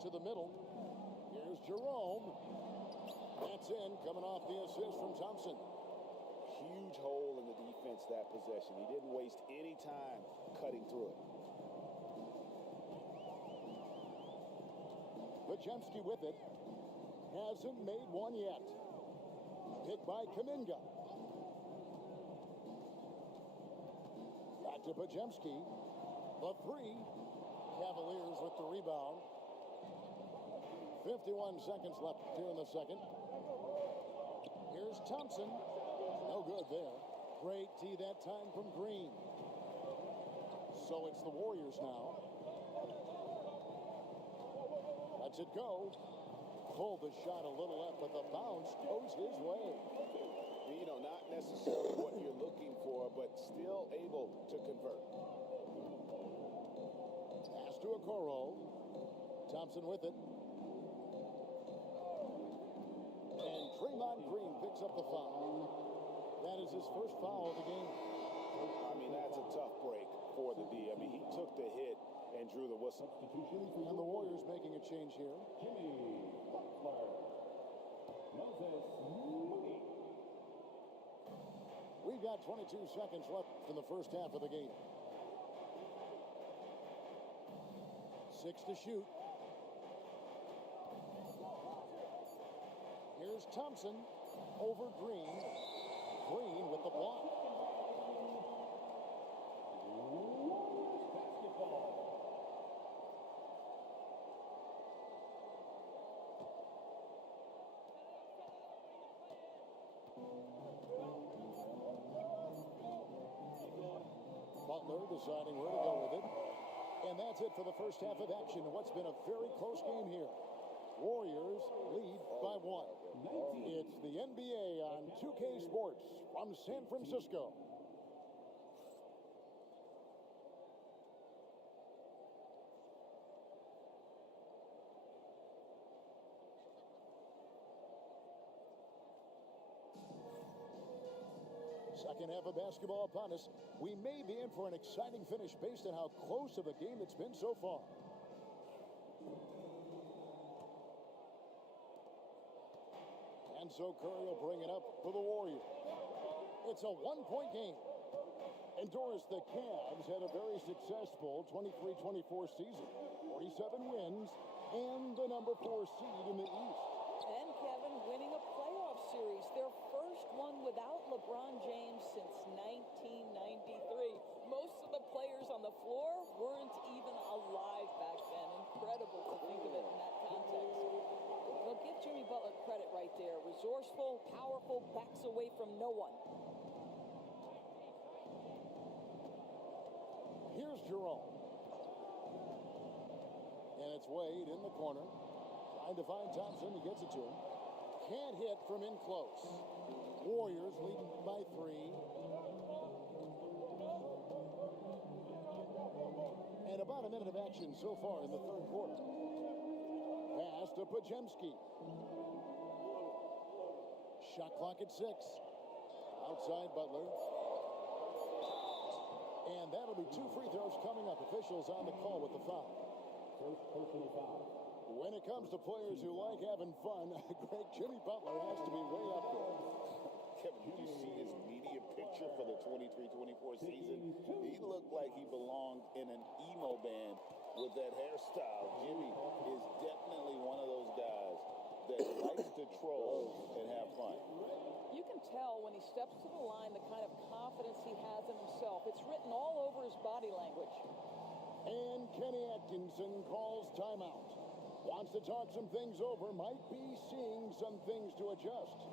To the middle. Here's Jerome. That's in, coming off the assist from Thompson. Huge hole in the defense that possession. He didn't waste any time cutting through it. Podziemski with it. Hasn't made one yet. Picked by Kuminga. Back to Podziemski. The three. Cavaliers with the rebound. 51 seconds left here in the second. Here's Thompson. No good there. Great tee that time from Green. So it's the Warriors now. Lets it go. Pulled the shot a little left, but the bounce goes his way. You know, not necessarily what you're looking for, but still able to convert. Pass to Okoro. Thompson with it. And Draymond Green picks up the foul. That is his first foul of the game. I mean, that's a tough break for the D. I mean, he took the hit and drew the whistle. And the Warriors making a change here. We've got 22 seconds left in the first half of the game. 6 to shoot. Here's Thompson over Green. Green with the block. Butler deciding where to go with it. And that's it for the first half of action in what's been a very close game here. Warriors lead by one. It's the NBA on 2K Sports from San Francisco. Second half of basketball upon us. We may be in for an exciting finish based on how close of a game it's been so far. And so Curry will bring it up for the Warriors. It's a one-point game. And Doris, the Cavs had a very successful 23-24 season. 47 wins and the number 4 seed in the East. And Kevin winning a playoff series, their first one without LeBron James since 1993. Most of the players on the floor weren't even alive back then. Incredible to think of it in that context. But give Jimmy Butler credit right there. Resourceful, powerful, backs away from no one. Here's Jerome. And it's Wade in the corner. Trying to find Thompson. He gets it to him. Can't hit from in close. Warriors leading by 3. And about a minute of action so far in the third quarter. Pass to Podziemski. Shot clock at 6. Outside Butler. And that'll be 2 free throws coming up. Officials on the call with the foul. First personal foul. When it comes to players who like having fun, Greg, Jimmy Butler has to be way up there. Kevin, did you see his media picture future for the 23-24 season. He looked like he belonged in an emo band with that hairstyle. Jimmy is definitely one of those guys that likes to troll and have fun. You can tell when he steps to the line the kind of confidence he has in himself. It's written all over his body language. And Kenny Atkinson calls timeout. Wants to talk some things over, might be seeing some things to adjust.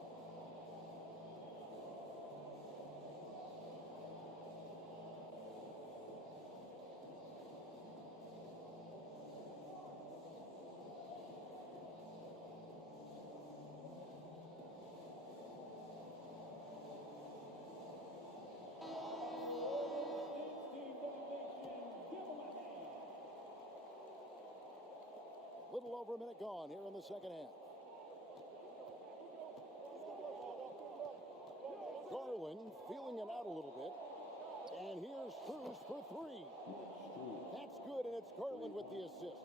Little over a minute gone here in the second half. Garland feeling it out a little bit. And here's Strus for three. That's good, and it's Garland with the assist.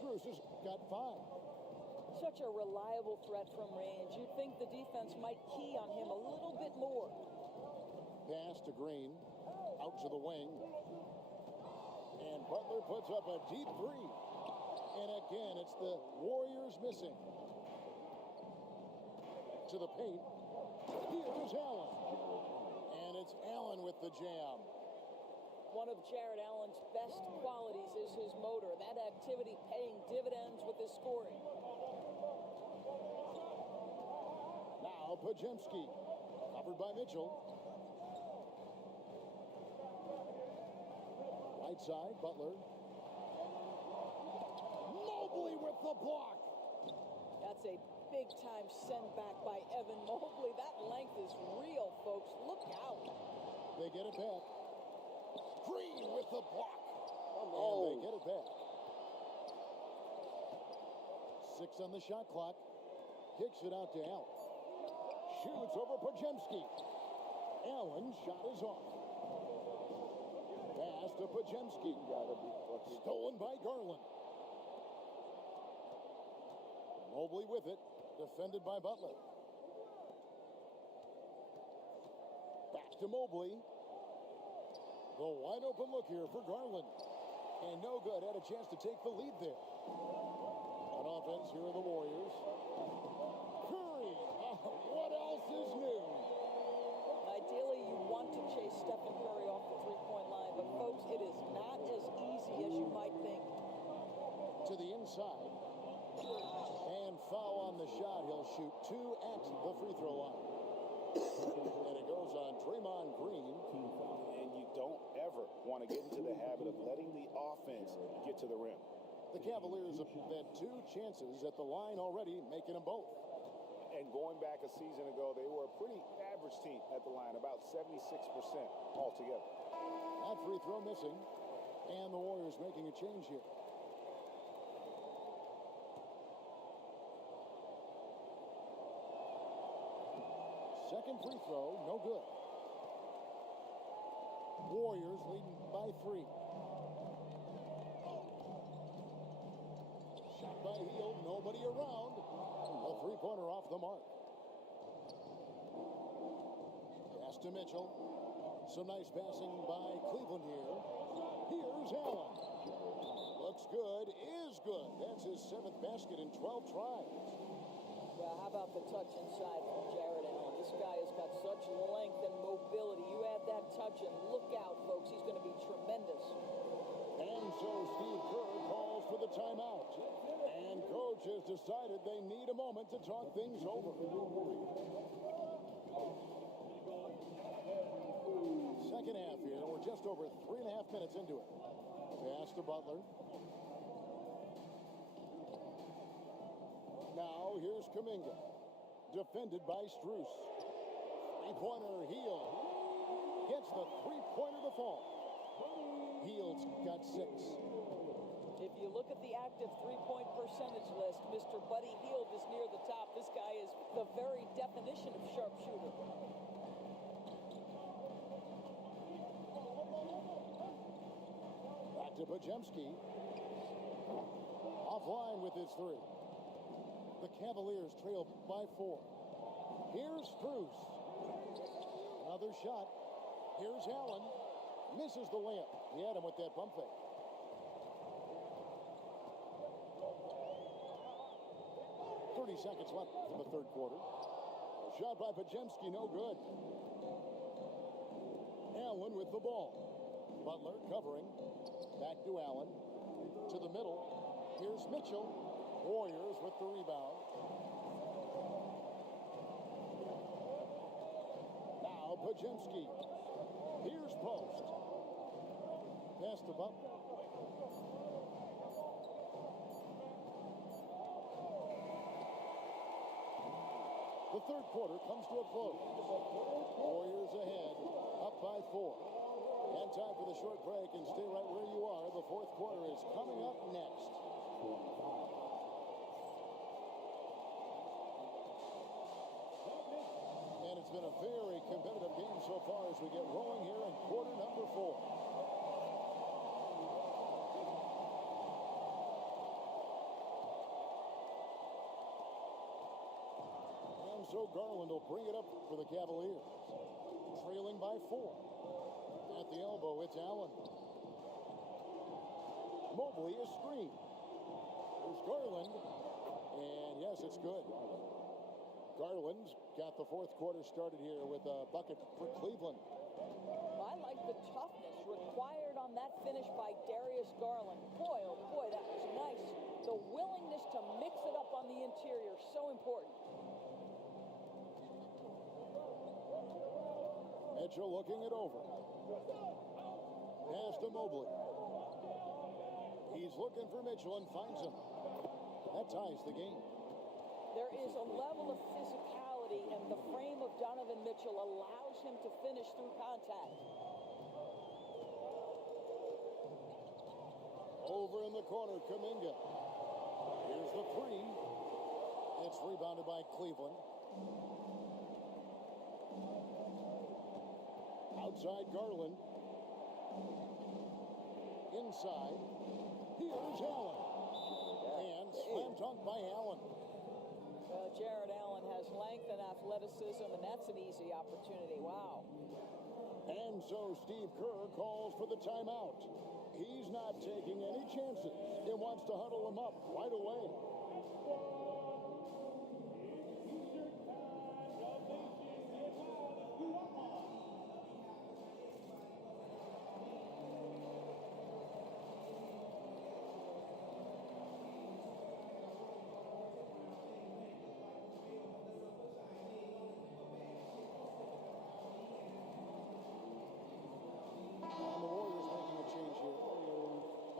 Strus has got 5. Such a reliable threat from range. You'd think the defense might key on him a little bit more. Pass to Green. Out to the wing. And Butler puts up a deep 3. And again, it's the Warriors missing. To the paint. Here's Allen. And it's Allen with the jam. One of Jared Allen's best qualities is his motor. That activity paying dividends with his scoring. Now Podziemski. Covered by Mitchell. Right side, Butler. Mobley with the block. That's a big-time send back by Evan Mobley. That length is real, folks. Look out. They get it back. Green with the block. And they get it back. 6 on the shot clock. Kicks it out to Allen. Shoots over Podziemski. Allen's shot is off. Pass to Podziemski. Stolen by Garland. Mobley with it. Defended by Butler. Back to Mobley. The wide open look here for Garland. And no good. Had a chance to take the lead there. On offense, here are the Warriors. Curry. What else is new? Ideally, you want to chase Stephen Curry off the three-point line, but folks, it is not as easy as you might think. To the inside. And foul on the shot. He'll shoot 2 at the free throw line. And it goes on Draymond Green. And you don't ever want to get into the habit of letting the offense get to the rim. The Cavaliers have had 2 chances at the line already, making them both. And going back a season ago, they were a pretty average team at the line, about 76% altogether. That free throw missing. And the Warriors making a change here. Second free throw, no good. Warriors leading by 3. Shot by Hield, nobody around. A three-pointer off the mark. Pass to Mitchell. Some nice passing by Cleveland here. Here's Allen. Looks good, is good. That's his 7th basket in 12 tries. Well, how about the touch inside from Jared Allen? This guy has got such length and mobility. You add that touch and look out, folks. He's going to be tremendous. And so Steve Kerr calls for the timeout. And coach has decided they need a moment to talk things over. Second half here. We're just over 3.5 minutes into it. Pass to Butler. Now here's Kuminga. Defended by Strus. Three-pointer Hield. Gets the three-pointer to fall. Hield's got 6. If you look at the active three-point percentage list, Mr. Buddy Hield is near the top. This guy is the very definition of sharpshooter. Back to Podziemski. Offline with his 3. The Cavaliers trail by 4. Here's Strus. Another shot. Here's Allen. Misses the layup. He had him with that bump fake. Seconds left in the third quarter. Shot by Podziemski, no good. Allen with the ball. Butler covering. Back to Allen. To the middle. Here's Mitchell. Warriors with the rebound. Now Podziemski. Here's Post. Pass to Butler. The third quarter comes to a close. Warriors ahead, up by 4. And time for the short break, and stay right where you are. The fourth quarter is coming up next. And it's been a very competitive game so far as we get rolling here in quarter number 4. So Garland will bring it up for the Cavaliers. Trailing by 4. At the elbow, it's Allen. Mobley is screened. There's Garland. And yes, it's good. Garland's got the fourth quarter started here with a bucket for Cleveland. I like the toughness required on that finish by Darius Garland. Boy, oh boy, that was nice. The willingness to mix it up on the interior, so important. Mitchell looking it over. Pass to Mobley. He's looking for Mitchell and finds him. That ties the game. There is a level of physicality, and the frame of Donovan Mitchell allows him to finish through contact. Over in the corner, Kuminga. Here's the three. It's rebounded by Cleveland. Outside Garland. Inside. Here's Allen. And slam dunk by Allen. Jared Allen has length and athleticism, and that's an easy opportunity. Wow. And so Steve Kerr calls for the timeout. He's not taking any chances. He wants to huddle them up right away.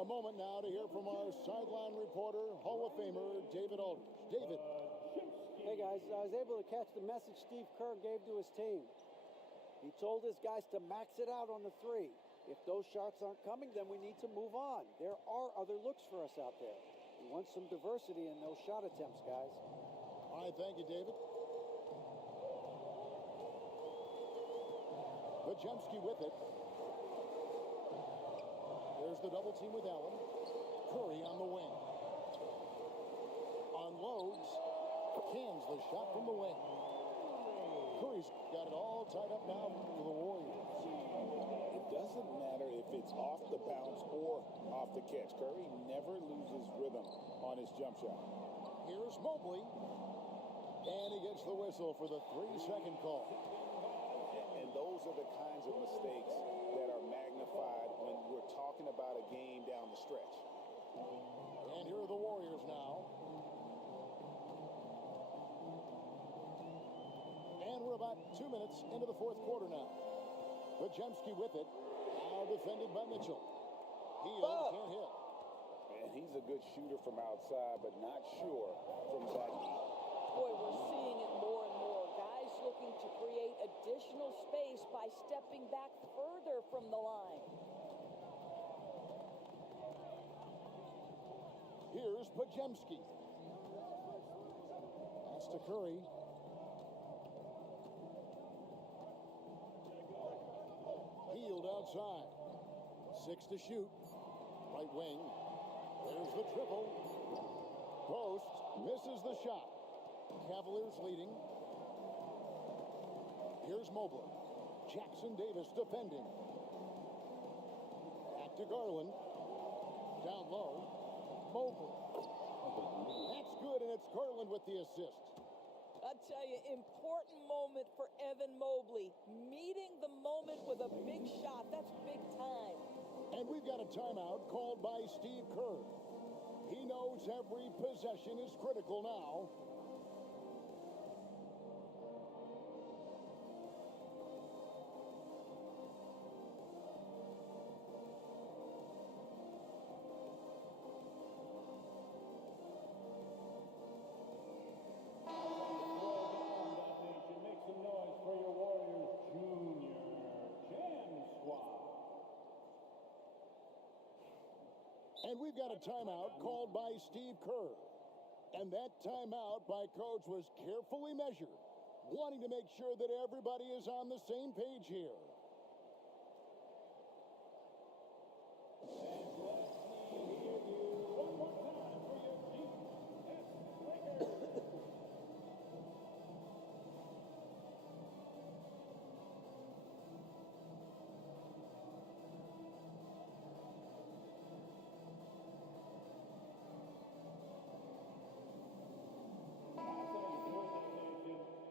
A moment now to hear from our sideline reporter, Hall of Famer, David Aldridge. David. Hey, guys. I was able to catch the message Steve Kerr gave to his team. He told his guys to max it out on the three. If those shots aren't coming, then we need to move on. There are other looks for us out there. We want some diversity in those shot attempts, guys. All right, thank you, David. Podziemski with it. There's the double team with Allen. Curry on the wing. Unloads. Cans the shot from the wing. Curry's got it all tied up now for the Warriors. It doesn't matter if it's off the bounce or off the catch. Curry never loses rhythm on his jump shot. Here's Mobley. And he gets the whistle for the 3-second call. And those are the kinds of mistakes that are magnified when we're talking about a game down the stretch. And here are the Warriors now. And we're about 2 minutes into the fourth quarter now. Podziemski with it. Now defended by Mitchell. Hield can't hit. And he's a good shooter from outside, but not sure from that deep. Boy, we're seeing it more and more. Guys looking to create additional space by stepping back further from the line. Here's Podziemski. Pass to Curry. Hield outside. 6 to shoot. Right wing. There's the triple. Post misses the shot. Cavaliers leading. Here's Mobley. Jackson Davis defending. Back to Garland. Down low. Mobley. That's good, and it's Garland with the assist. I tell you, important moment for Evan Mobley. Meeting the moment with a big shot. That's big time. And we've got a timeout called by Steve Kerr. He knows every possession is critical now. Make some noise for your Warriors Junior Jam Squad. And we've got a timeout called by Steve Kerr. And that timeout by Coach was carefully measured, wanting to make sure that everybody is on the same page here. One more time for your GS Lakers.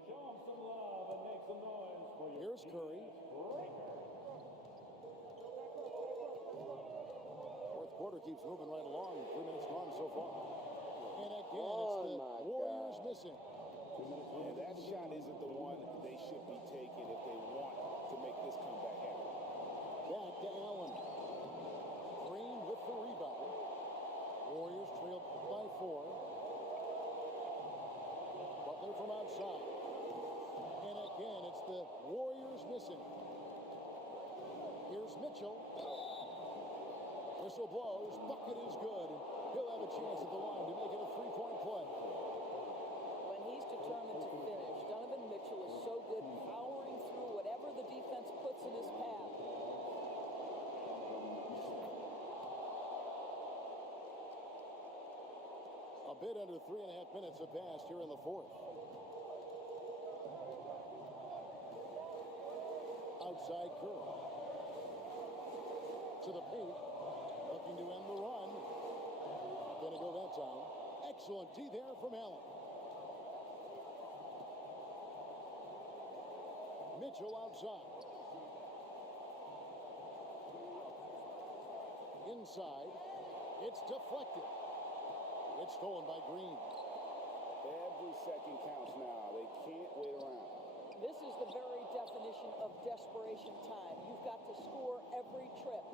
Show them some love and make some noise for your Here's Curry. Fourth quarter keeps moving right along. 3 minutes gone so far. And again, it's the Warriors missing. And that shot isn't the one they should be taking if they want to make this comeback happen. Back to Allen. Green with the rebound. Warriors trail by 4. Butler from outside. And again, it's the Warriors missing. Here's Mitchell. Whistle blows. Bucket is good. He'll have a chance at the line to make it a three-point play. When he's determined to finish, Donovan Mitchell is so good powering through whatever the defense puts in his path. A bit under 3.5 minutes have passed here in the fourth. Outside Kerr. To the paint. Looking to end the run. Gonna go that time. Excellent D there from Allen. Mitchell outside. Inside. It's deflected. It's stolen by Green. Every second counts now. They can't wait around. This is the very definition of desperation time. You've got to score every trip.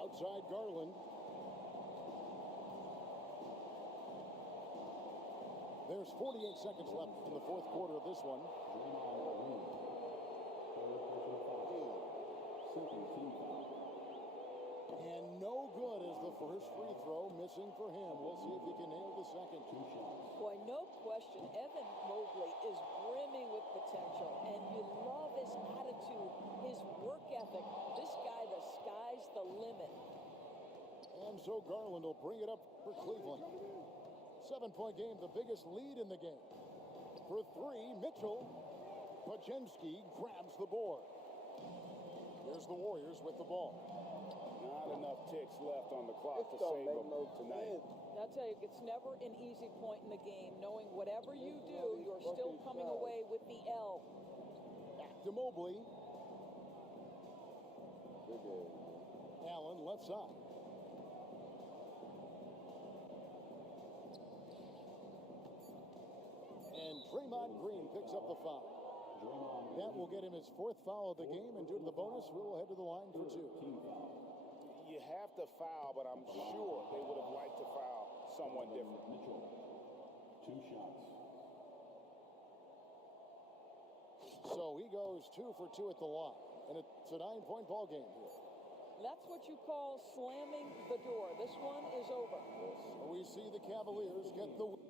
Outside Garland. There's 48 seconds left in the fourth quarter of this one. And no good as the first free throw missing for him. We'll see if he can nail the second. Boy, no question, Evan Mobley is brimming with potential, and you love his attitude, his work ethic. This guy, the sky's the limit. And so Garland will bring it up for Cleveland. 7-point game, the biggest lead in the game. For 3, Mitchell. Pajemski grabs the board. Here's the Warriors with the ball. Not enough ticks left on the clock to save them tonight. I'll tell you, it's never an easy point in the game, knowing whatever you do, you're still coming away with the L. Back to Mobley. Good game. Allen left side. And Draymond Green picks up the foul. That will get him his 4th foul of the game, and due to the bonus, we will head to the line for 2. You have to foul, but I'm sure they would have liked to foul someone different. Mitchell, 2 shots. So he goes 2 for 2 at the line, and it's a 9-point ball game here. That's what you call slamming the door. This one is over. We see the Cavaliers get the win.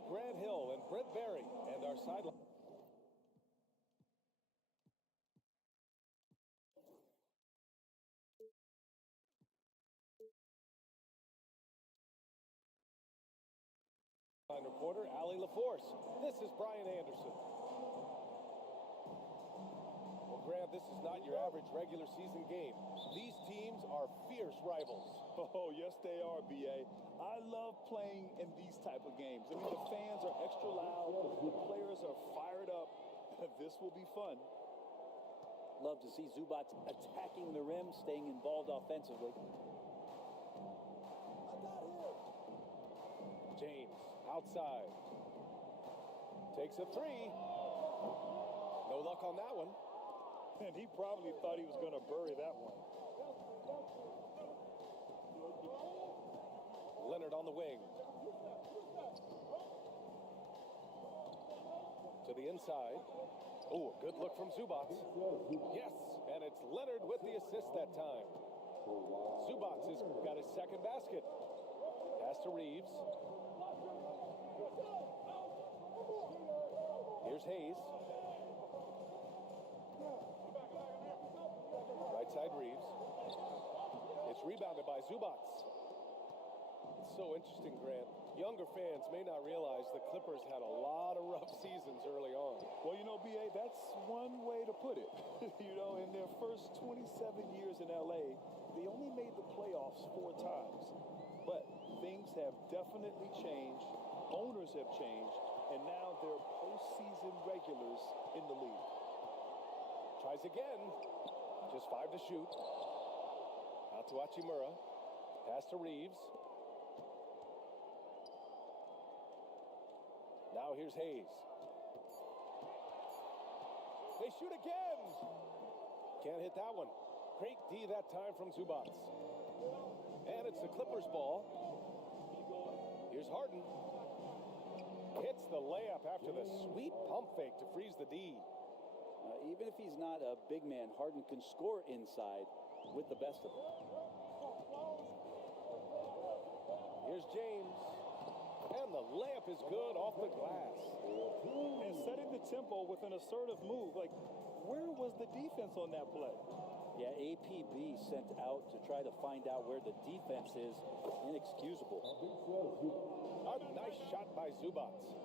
with Grant Hill and Brent Barry and our sideline. Reporter Allie LaForce. This is Brian Anderson. Well, Grant, this is not your average regular season game. These teams are fierce rivals. Oh, yes, they are, B.A. I love playing in these type of games. I mean, the fans are extra loud. The players are fired up. This will be fun. Love to see Zubats attacking the rim, staying involved offensively. James outside. Takes a three. No luck on that one. And he probably thought he was going to bury that one. Leonard on the wing. To the inside. Oh, a good look from Zubats. Yes, and it's Leonard with the assist that time. Zubats has got his second basket. Pass to Reeves. Here's Hayes. Right side Reeves. It's rebounded by Zubats. It's so interesting, Grant. Younger fans may not realize the Clippers had a lot of rough seasons early on. Well, you know, B.A., that's one way to put it. You know, in their first 27 years in L.A., they only made the playoffs 4 times. But things have definitely changed. Owners have changed. And now they're postseason regulars in the league. Tries again. Just 5 to shoot. Out to Hachimura. Pass to Reeves. Now here's Hayes. They shoot again. Can't hit that one. Great D that time from Zubats. And it's the Clippers' ball. Here's Harden. Hits the layup after the sweet pump fake to freeze the D. Even if he's not a big man, Harden can score inside with the best of them. Here's James. And the layup is good off the glass. And setting the tempo with an assertive move. Like, where was the defense on that play? Yeah, APB sent out to try to find out where the defense is. Inexcusable. A nice shot by Zubats.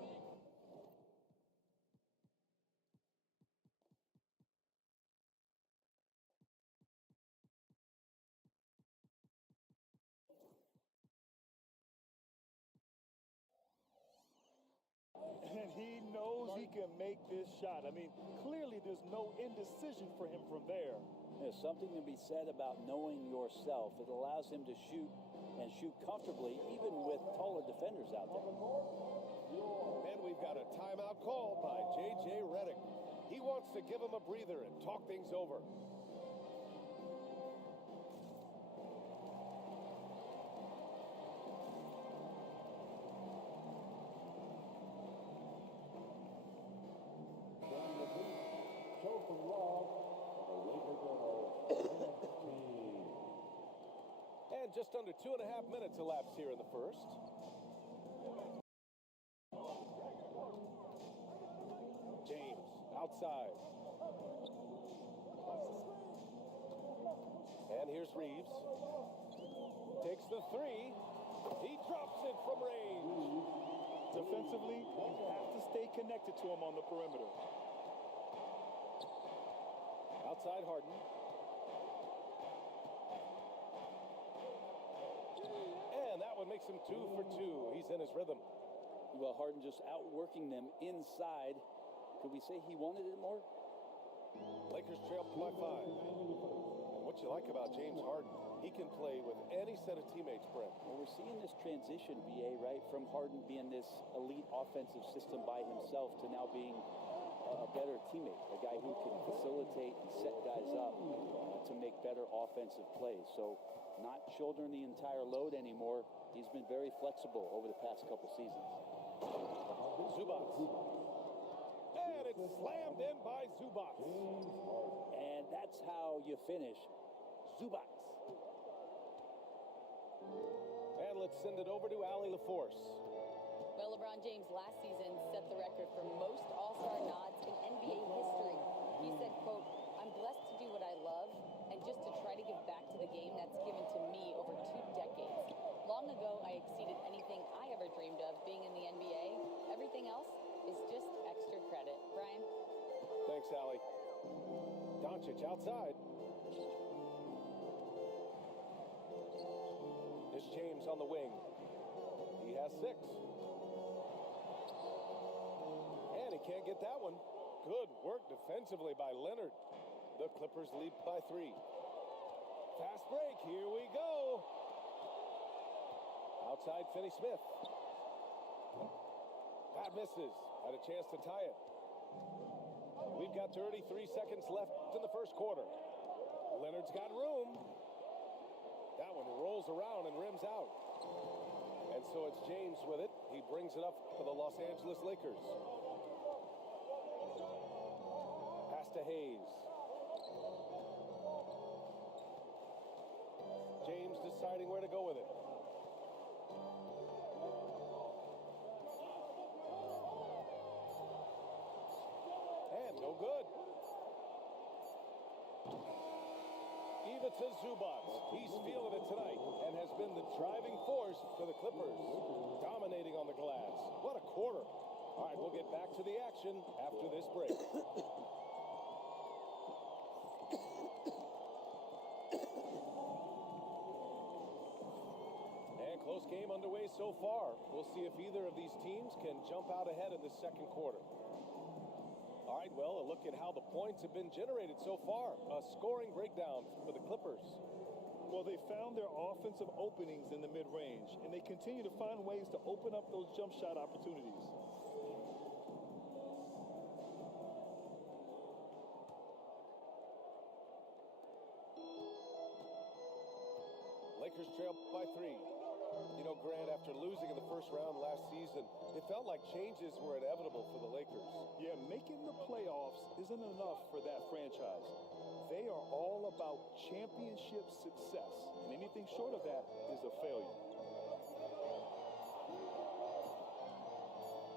And he knows he can make this shot. I mean, clearly there's no indecision for him from there. There's something to be said about knowing yourself. It allows him to shoot and shoot comfortably, even with taller defenders out there. And we've got a timeout called by J.J. Redick. He wants to give him a breather and talk things over. And just under 2.5 minutes elapsed here in the first. James outside. And here's Reeves. Takes the three. He drops it from range. Defensively, you have to stay connected to him on the perimeter. Outside Harden. And that one makes him 2 for 2. He's in his rhythm. Well, Harden just outworking them inside. Could we say he wanted it more? Lakers trail by 5. And what you like about James Harden, he can play with any set of teammates, Brent. Well, we're seeing this transition, BA, right? From Harden being this elite offensive system by himself to now being a better teammate, a guy who can facilitate and set guys up to make better offensive plays. So not shouldering the entire load anymore. He's been very flexible over the past couple seasons. Zubats. And it's slammed in by Zubats. And that's how you finish. Zubats. And let's send it over to Allie LaForce. Well, LeBron LeBron James last season set the record for most All-Star nods in NBA history. He said, quote, "I'm blessed to do what I love and just to try to give back to the game that's given to me over 2 decades. Long ago, I exceeded anything I ever dreamed of being in the NBA. Everything else is just extra credit." Brian? Thanks, Allie. Doncic outside. Here's James on the wing. He has 6. And he can't get that one. Good work defensively by Leonard. The Clippers lead by 3. Fast break. Here we go. Outside, Finney Smith. That misses. Had a chance to tie it. We've got 33 seconds left in the first quarter. Leonard's got room. That one rolls around and rims out. And so it's James with it. He brings it up for the Los Angeles Lakers. Pass to Hayes. James deciding where to go with it. And no good. Ivica Zubac. He's feeling it tonight and has been the driving force for the Clippers, dominating on the glass. What a quarter. All right, we'll get back to the action after this break. And close game underway so far. We'll see if either of these teams can jump out ahead in the second quarter. All right, well, a look at how the points have been generated so far. A scoring breakdown for the Clippers. Well, they found their offensive openings in the mid-range, and they continue to find ways to open up those jump shot opportunities. Lakers trail by 3. You know, Grant, after losing in the first round last season, it felt like changes were inevitable for the Lakers. Yeah, making the playoffs isn't enough for that franchise. They are all about championship success, and anything short of that is a failure.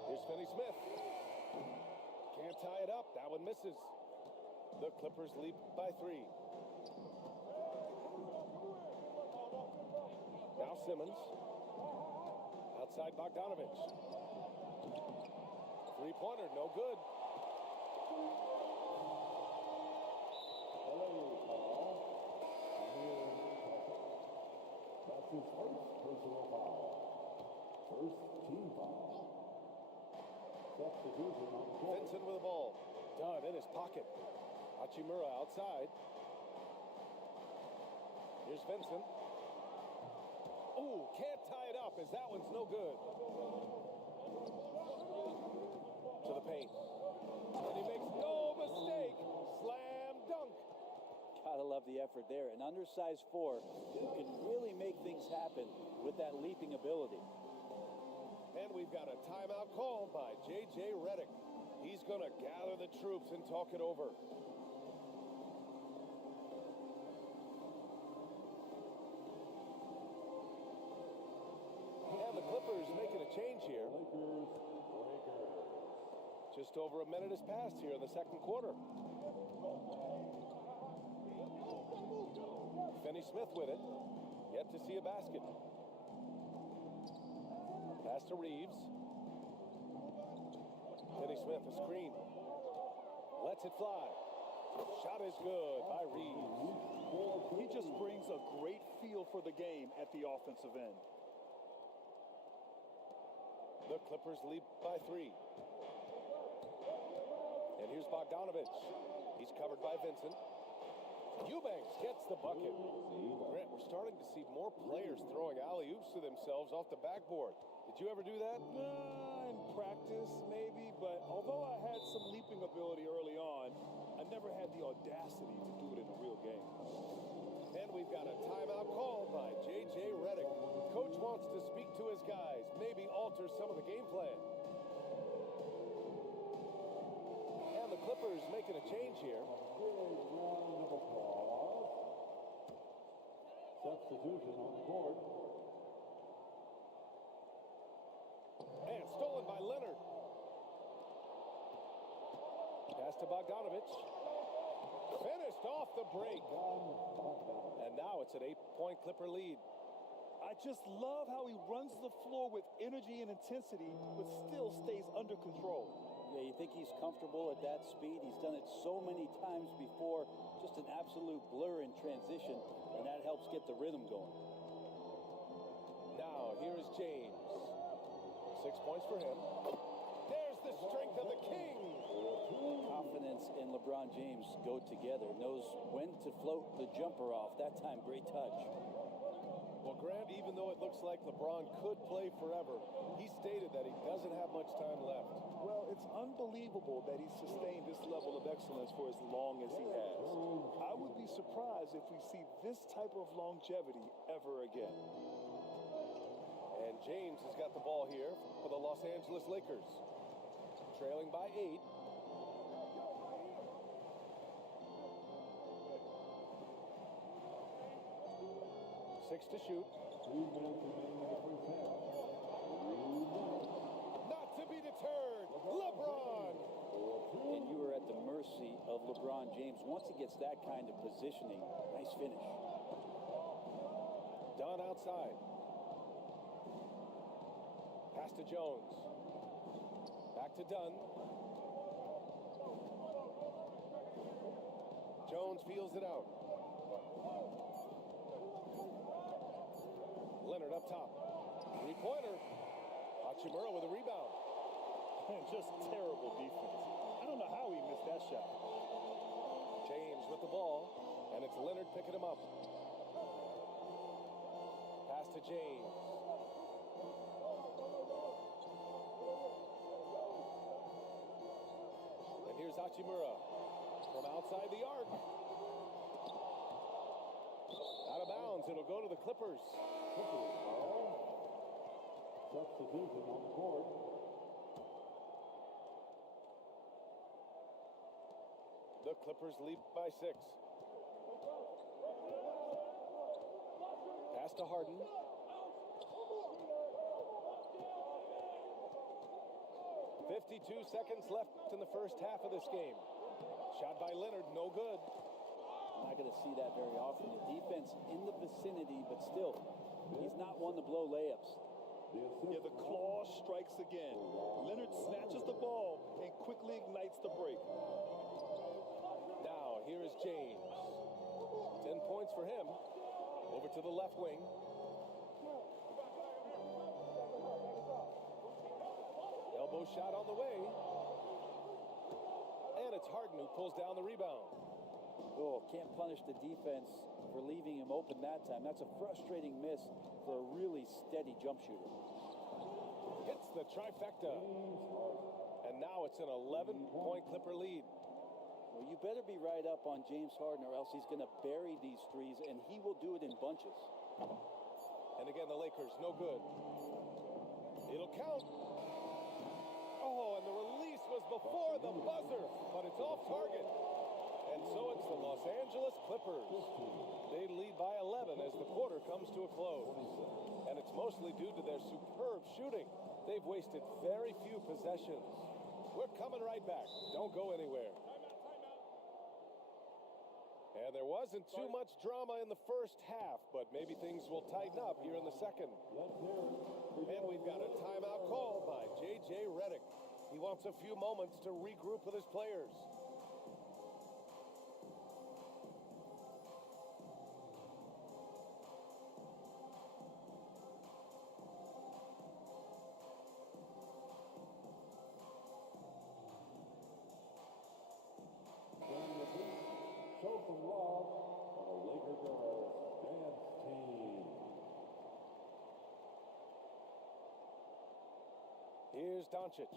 Here's Finney Smith. Can't tie it up. That one misses. The Clippers lead by 3. Now Simmons. Outside Bogdanovich. Three-pointer, no good. That's his first personal foul. First team foul. Substitution on the court. Vincent with the ball. Dunn in his pocket. Hachimura outside. Here's Vincent. Oh, can't tie it up as that one's no good. To the paint. And he makes no mistake. Slam dunk. Gotta love the effort there. An undersized 4 can really make things happen with that leaping ability. And we've got a timeout called by J.J. Redick. He's going to gather the troops and talk it over. And the Clippers making a change here. Just over a minute has passed here in the second quarter. Finney Smith with it. Yet to see a basket. Pass to Reeves. Finney Smith, a screen. Lets it fly. Shot is good by Reeves. He just brings a great feel for the game at the offensive end. The Clippers lead by 3. And here's Bogdanovich. He's covered by Vincent. Eubanks gets the bucket. Grant, we're starting to see more players throwing alley-oops to themselves off the backboard. Did you ever do that? In practice, maybe, but although I had some leaping ability early on, I never had the audacity to do it in a real game. And we've got a timeout called by J.J. Redick. Coach wants to speak to his guys, maybe alter some of the game plan. And the Clippers making a change here. Substitution on the court. And stolen by Pass to Bogdanovich. Finished off the break. And now it's an 8-point Clipper lead. I just love how he runs the floor with energy and intensity, but still stays under control. Yeah, you think he's comfortable at that speed? He's done it so many times before. Just an absolute blur in transition, and that helps get the rhythm going. Now, here is James. 6 points for him. There's the strength of the king. Confidence and LeBron James go together. Knows when to float the jumper off. That time, great touch. Well, Grant, even though it looks like LeBron could play forever, he stated that he doesn't have much time left. Well, it's unbelievable that he's sustained this level of excellence for as long as he has. I would be surprised if we see this type of longevity ever again. And James has got the ball here for the Los Angeles Lakers. Trailing by 8. Six to shoot. Not to be deterred. LeBron. And you are at the mercy of LeBron James. Once he gets that kind of positioning, nice finish. Dunn outside. Pass to Jones. Back to Dunn. Jones feels it out. Leonard up top. Three-pointer. Hachimura with a rebound. Just terrible defense. I don't know how he missed that shot. James with the ball, and it's Leonard picking him up. Pass to James. And here's Hachimura from outside the arc. Out of bounds. It'll go to the Clippers. Substitution on the court. The Clippers lead by 6. Pass to Harden. 52 seconds left in the first half of this game. Shot by Leonard, no good. Not going to see that very often. The defense in the vicinity, but still, he's not one to blow layups. Yeah, the claw strikes again. Leonard snatches the ball and quickly ignites the break. Now, here is James. 10 points for him. Over to the left wing. Elbow shot on the way. And it's Harden who pulls down the rebound. Oh, can't punish the defense for leaving him open that time. That's a frustrating miss for a really steady jump shooter. Hits the trifecta. And now it's an 11-point Clipper lead. Well, you better be right up on James Harden or else he's going to bury these threes, and he will do it in bunches. And again, the Lakers, no good. It'll count. Oh, and the release was before the buzzer, but it's off target. And so it's the Los Angeles Clippers. They lead by 11 as the quarter comes to a close. And it's mostly due to their superb shooting. They've wasted very few possessions. We're coming right back. Don't go anywhere. And there wasn't too much drama in the first half, but maybe things will tighten up here in the second. And we've got a timeout call by J.J. Redick. He wants a few moments to regroup with his players. Chosen Rob on the Laker Girls Dance Team. Here's Doncic.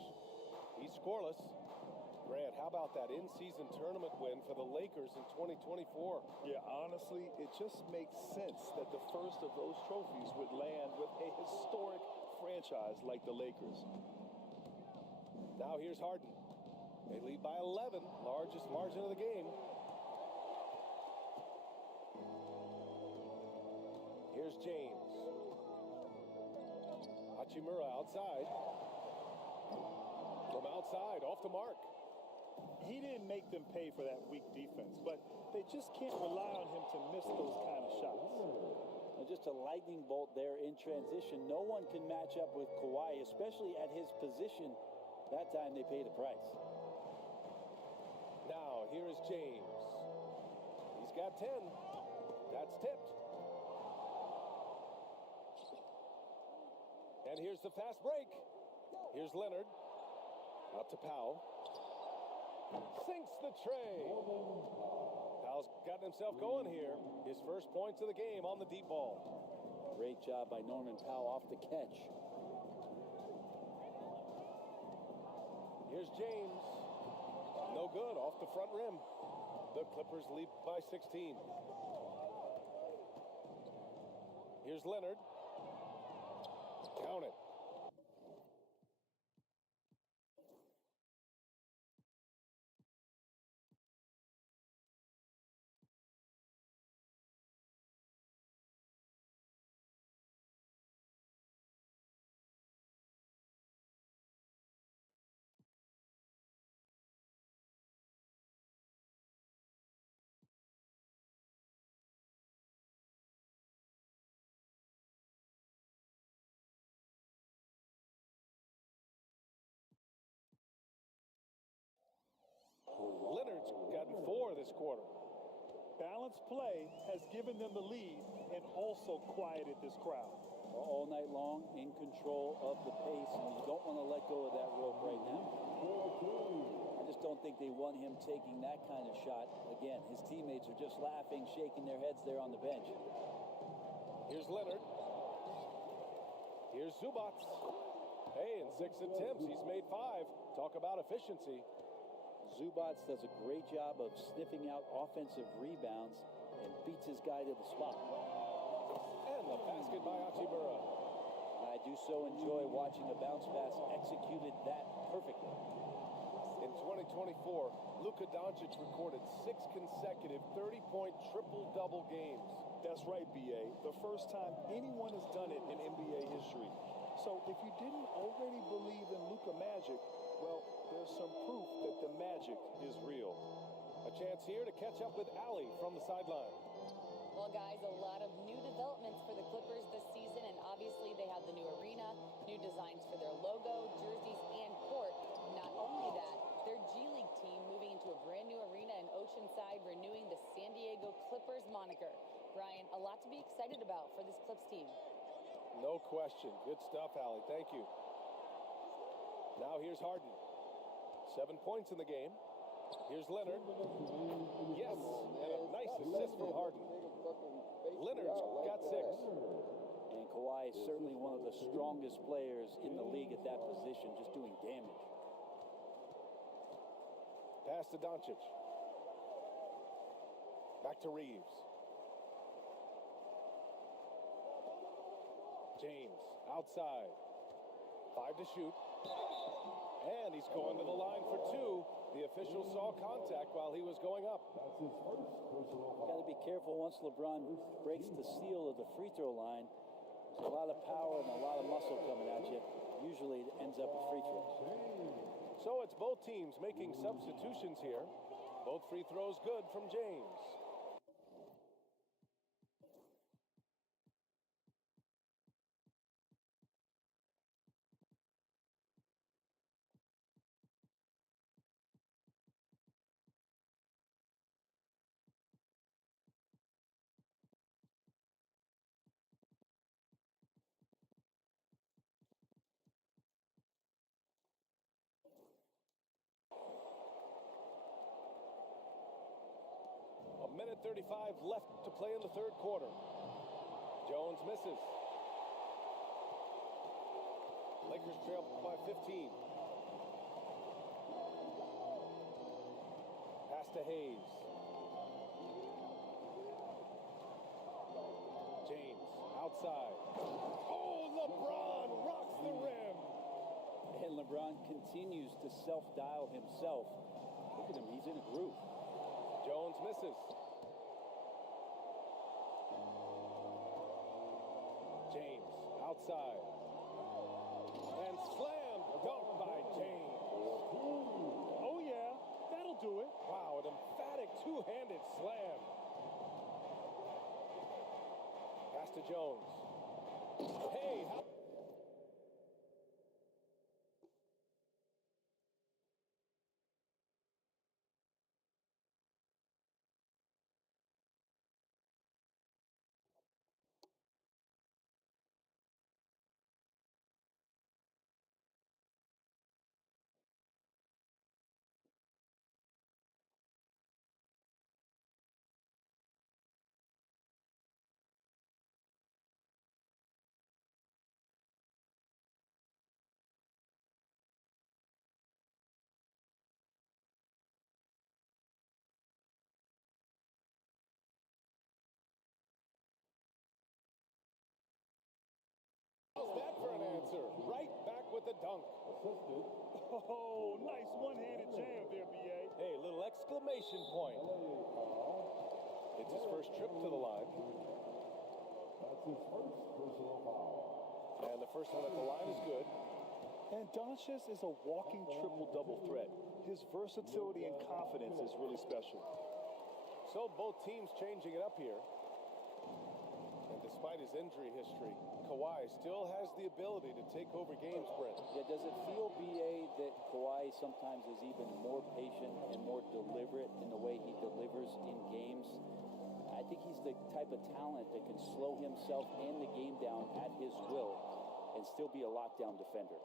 He's scoreless. Grant, how about that in-season tournament win for the Lakers in 2024? Yeah, honestly, it just makes sense that the first of those trophies would land with a historic franchise like the Lakers. Now here's Harden. They lead by 11, largest margin of the game. Here's James. Hachimura outside. From outside, off the mark. he didn't make them pay for that weak defense, but they just can't rely on him to miss those kind of shots. Well, just a lightning bolt there in transition. No one can match up with Kawhi, especially at his position. That time they pay the price. Now, here is James. He's got 10. That's tipped. And here's the fast break. Here's Leonard. Out to Powell. Sinks the tray. Powell's gotten himself going here. His first points of the game on the deep ball. Great job by Norman Powell off the catch. Here's James. No good, off the front rim. The Clippers lead by 16. Here's Leonard. Count it. Leonard's gotten 4 this quarter. Balanced play has given them the lead and also quieted this crowd. All night long, in control of the pace, and you don't want to let go of that rope right now. I just don't think they want him taking that kind of shot. Again, his teammates are just laughing, shaking their heads there on the bench. Here's Leonard. Here's Zubac. Hey, in 6 attempts, he's made 5. Talk about efficiency. Zubac does a great job of sniffing out offensive rebounds and beats his guy to the spot. And the basket by Hachimura. I do so enjoy watching a bounce pass executed that perfectly. In 2024, Luka Doncic recorded 6 consecutive 30-point triple-double games. That's right, B.A. The first time anyone has done it in NBA history. So if you didn't already believe in Luka Magic, well, there's some proof that the magic is real. A chance here to catch up with Allie from the sideline. Well, guys, a lot of new developments for the Clippers this season, and obviously they have the new arena, new designs for their logo, jerseys, and court. Not only that, their G League team moving into a brand new arena in Oceanside, renewing the San Diego Clippers moniker. Brian, a lot to be excited about for this Clips team. No question. Good stuff, Allie. Thank you. Now here's Harden. 7 points in the game. Here's Leonard. Yes, and a nice assist from Harden. Leonard's got 6. And Kawhi is certainly one of the strongest players in the league at that position, just doing damage. Pass to Doncic. Back to Reeves. James outside. 5 to shoot. And he's going to the line for 2. The official saw contact while he was going up. Got to be careful once LeBron breaks the seal of the free throw line. There's a lot of power and a lot of muscle coming at you. Usually it ends up with free throws. So it's both teams making substitutions here. Both free throws good from James. Minute 35 left to play in the third quarter. Jones misses. Lakers trail by 15. Pass to Hayes. James outside. Oh, LeBron rocks the rim. And LeBron continues to self-dial himself. Look at him, he's in a groove. Jones misses. James outside. And slammed dunk by James. Oh, yeah. do it. Wow, an emphatic two-handed slam. Pass to Jones. Hey, how... How's that for an answer? Right back with the dunk. Oh, nice one-handed jam there, B.A. Hey, little exclamation point. It's his first trip to the line. That's his first personal foul. And the first one at the line is good. And Doncic is a walking triple-double threat. His versatility and confidence is really special. So both teams changing it up here. And despite his injury history, Kawhi still has the ability to take over games, Brent. Yeah, does it feel, B.A., that Kawhi sometimes is even more patient and more deliberate in the way he delivers in games? I think he's the type of talent that can slow himself and the game down at his will and still be a lockdown defender.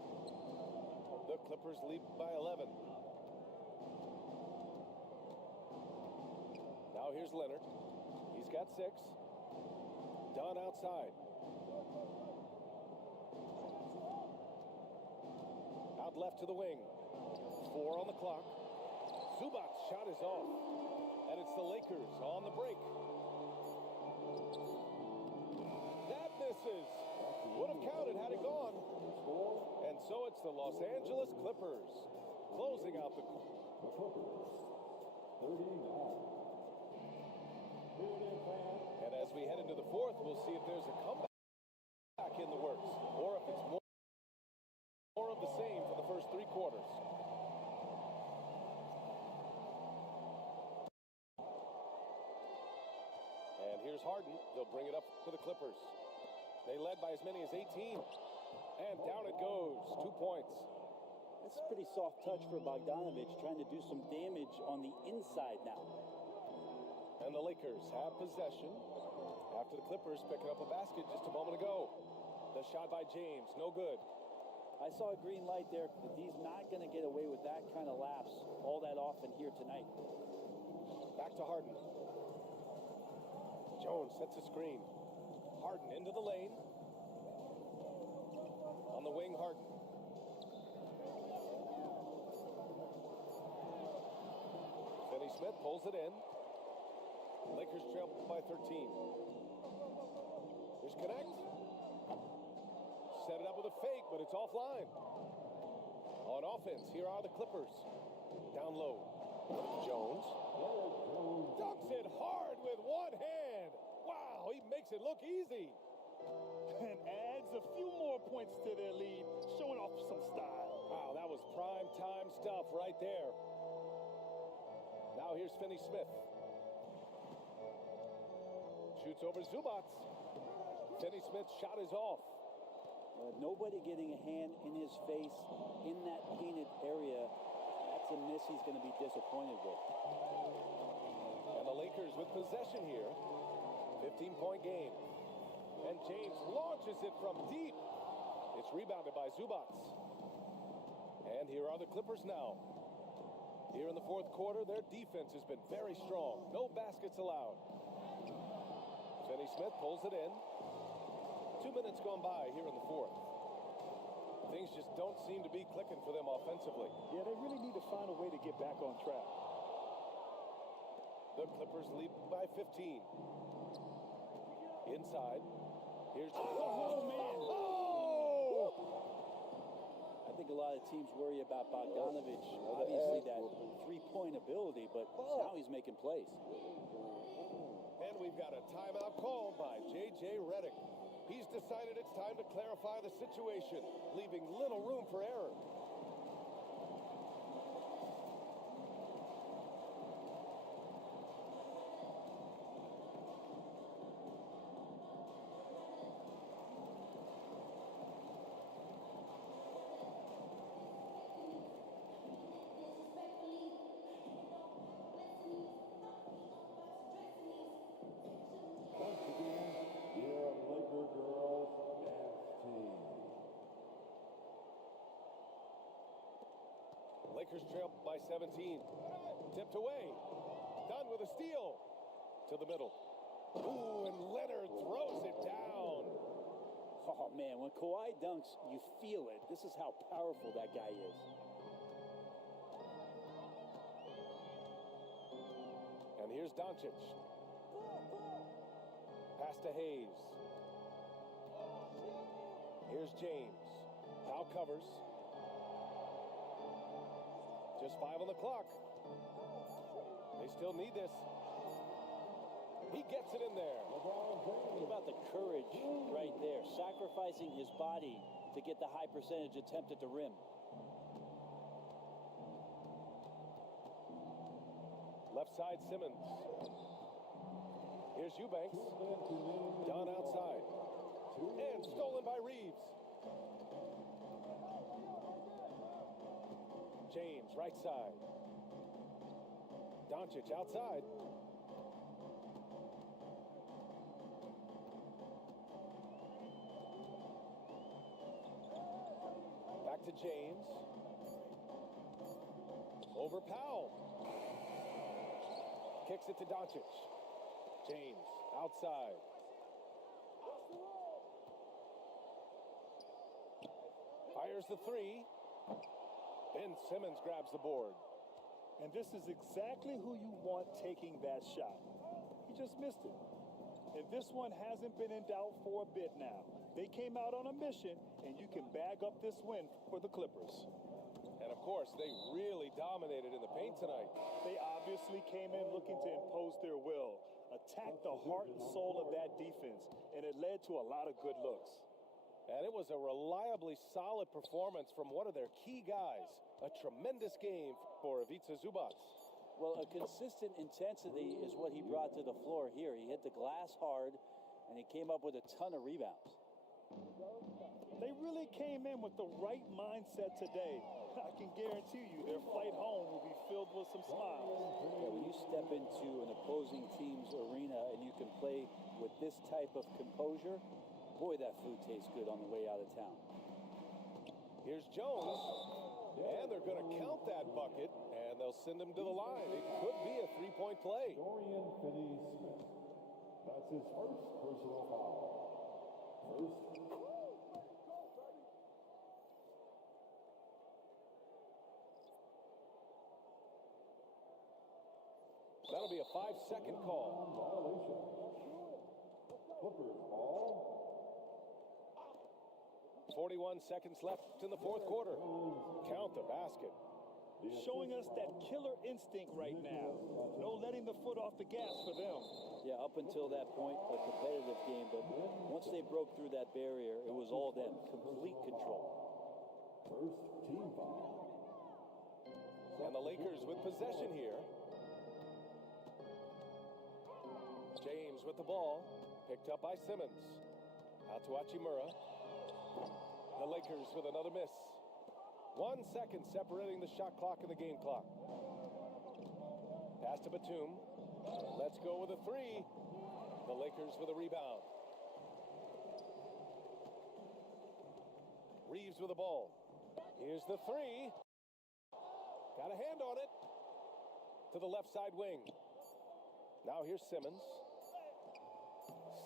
The Clippers lead by 11. Now here's Leonard. He's got 6. Dunn outside. Out left to the wing. 4 on the clock. Zubac's shot is off. And it's the Lakers on the break. That misses. Would have counted had it gone. And so it's the Los Angeles Clippers closing out the... And as we head into the fourth, we'll see if there's a comeback in the works, or if it's more of the same for the first 3 quarters. And here's Harden. He'll bring it up for the Clippers. They led by as many as 18. And down it goes. 2 points. That's a pretty soft touch for Bogdanovic, trying to do some damage on the inside now. And the Lakers have possession after the Clippers picking up a basket just a moment ago. The shot by James, no good. I saw a green light there, but he's not going to get away with that kind of lapse all that often here tonight. Back to Harden. Jones sets a screen. Harden into the lane. On the wing, Harden. Finney Smith pulls it in. Lakers trail by 13. Here's Connect. Set it up with a fake, but it's offline. On offense, here are the Clippers. Down low. Jones. Dunks it hard with one hand. Wow, he makes it look easy. And adds a few more points to their lead, showing off some style. Wow, that was prime time stuff right there. Now here's Finney Smith. Shoots over Zubac. Finney Smith's shot is off. Nobody getting a hand in his face in that painted area. That's a miss he's going to be disappointed with. And the Lakers with possession here. 15-point game. And James launches it from deep. It's rebounded by Zubac. And here are the Clippers now. Here in the fourth quarter, their defense has been very strong. No baskets allowed. Finney Smith pulls it in. 2 minutes gone by here in the fourth. Things just don't seem to be clicking for them offensively. Yeah, they really need to find a way to get back on track. The Clippers lead by 15. Inside. Here's... Oh, man! Oh! I think a lot of teams worry about Bogdanovic. Obviously that three-point ability, but now he's making plays. And we've got a timeout called by J.J. Redick. He's decided it's time to clarify the situation, leaving little room for error. Lakers trail by 17. Tipped away. Dunn with a steal. To the middle. Ooh, and Leonard throws it down. Oh, man, when Kawhi dunks, you feel it. This is how powerful that guy is. And here's Doncic. Pass to Hayes. Here's James. Powell covers. Just 5 on the clock. They still need this. He gets it in there. What about the courage right there? Sacrificing his body to get the high percentage attempt at the rim. Left side, Simmons. Here's Eubanks. Down outside. And stolen by Reeves. James, right side. Doncic outside. Back to James. Over Powell. Kicks it to Doncic. James outside. Fires the three. Ben Simmons grabs the board. And this is exactly who you want taking that shot. He just missed it. And this one hasn't been in doubt for a bit now. They came out on a mission, and you can bag up this win for the Clippers. And of course, they really dominated in the paint tonight. They obviously came in looking to impose their will, attack the heart and soul of that defense, and it led to a lot of good looks. And it was a reliably solid performance from one of their key guys. A tremendous game for Ivica Zubac. Well, a consistent intensity is what he brought to the floor here. He hit the glass hard, and he came up with a ton of rebounds. They really came in with the right mindset today. I can guarantee you their flight home will be filled with some smiles. Yeah, when you step into an opposing team's arena and you can play with this type of composure, boy, that food tastes good on the way out of town. Here's Jones, and they're going to count that bucket, and they'll send him to the line. It could be a three-point play. Dorian Finney-Smith. That's his first personal foul. First. That'll be a 5-second call. Violation. Clippers ball. 41 seconds left in the fourth quarter. Count the basket. Showing us that killer instinct right now. No letting the foot off the gas for them. Yeah, up until that point, a competitive game, but once they broke through that barrier, it was all them. Complete control. First team foul. And the Lakers with possession here. James with the ball, picked up by Simmons. Out to Hachimura. The Lakers with another miss. 1 second separating the shot clock and the game clock. Pass to Batum. Let's go with a three. The Lakers with a rebound. Reeves with the ball. Here's the three. Got a hand on it. To the left side wing. Now here's Simmons.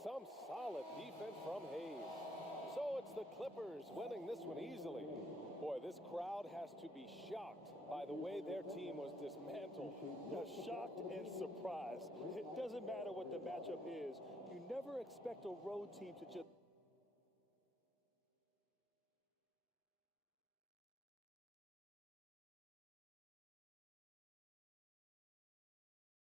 Some solid defense from Hayes. So it's the Clippers winning this one easily. Boy, this crowd has to be shocked by the way their team was dismantled. Shocked and surprised. It doesn't matter what the matchup is. You never expect a road team to just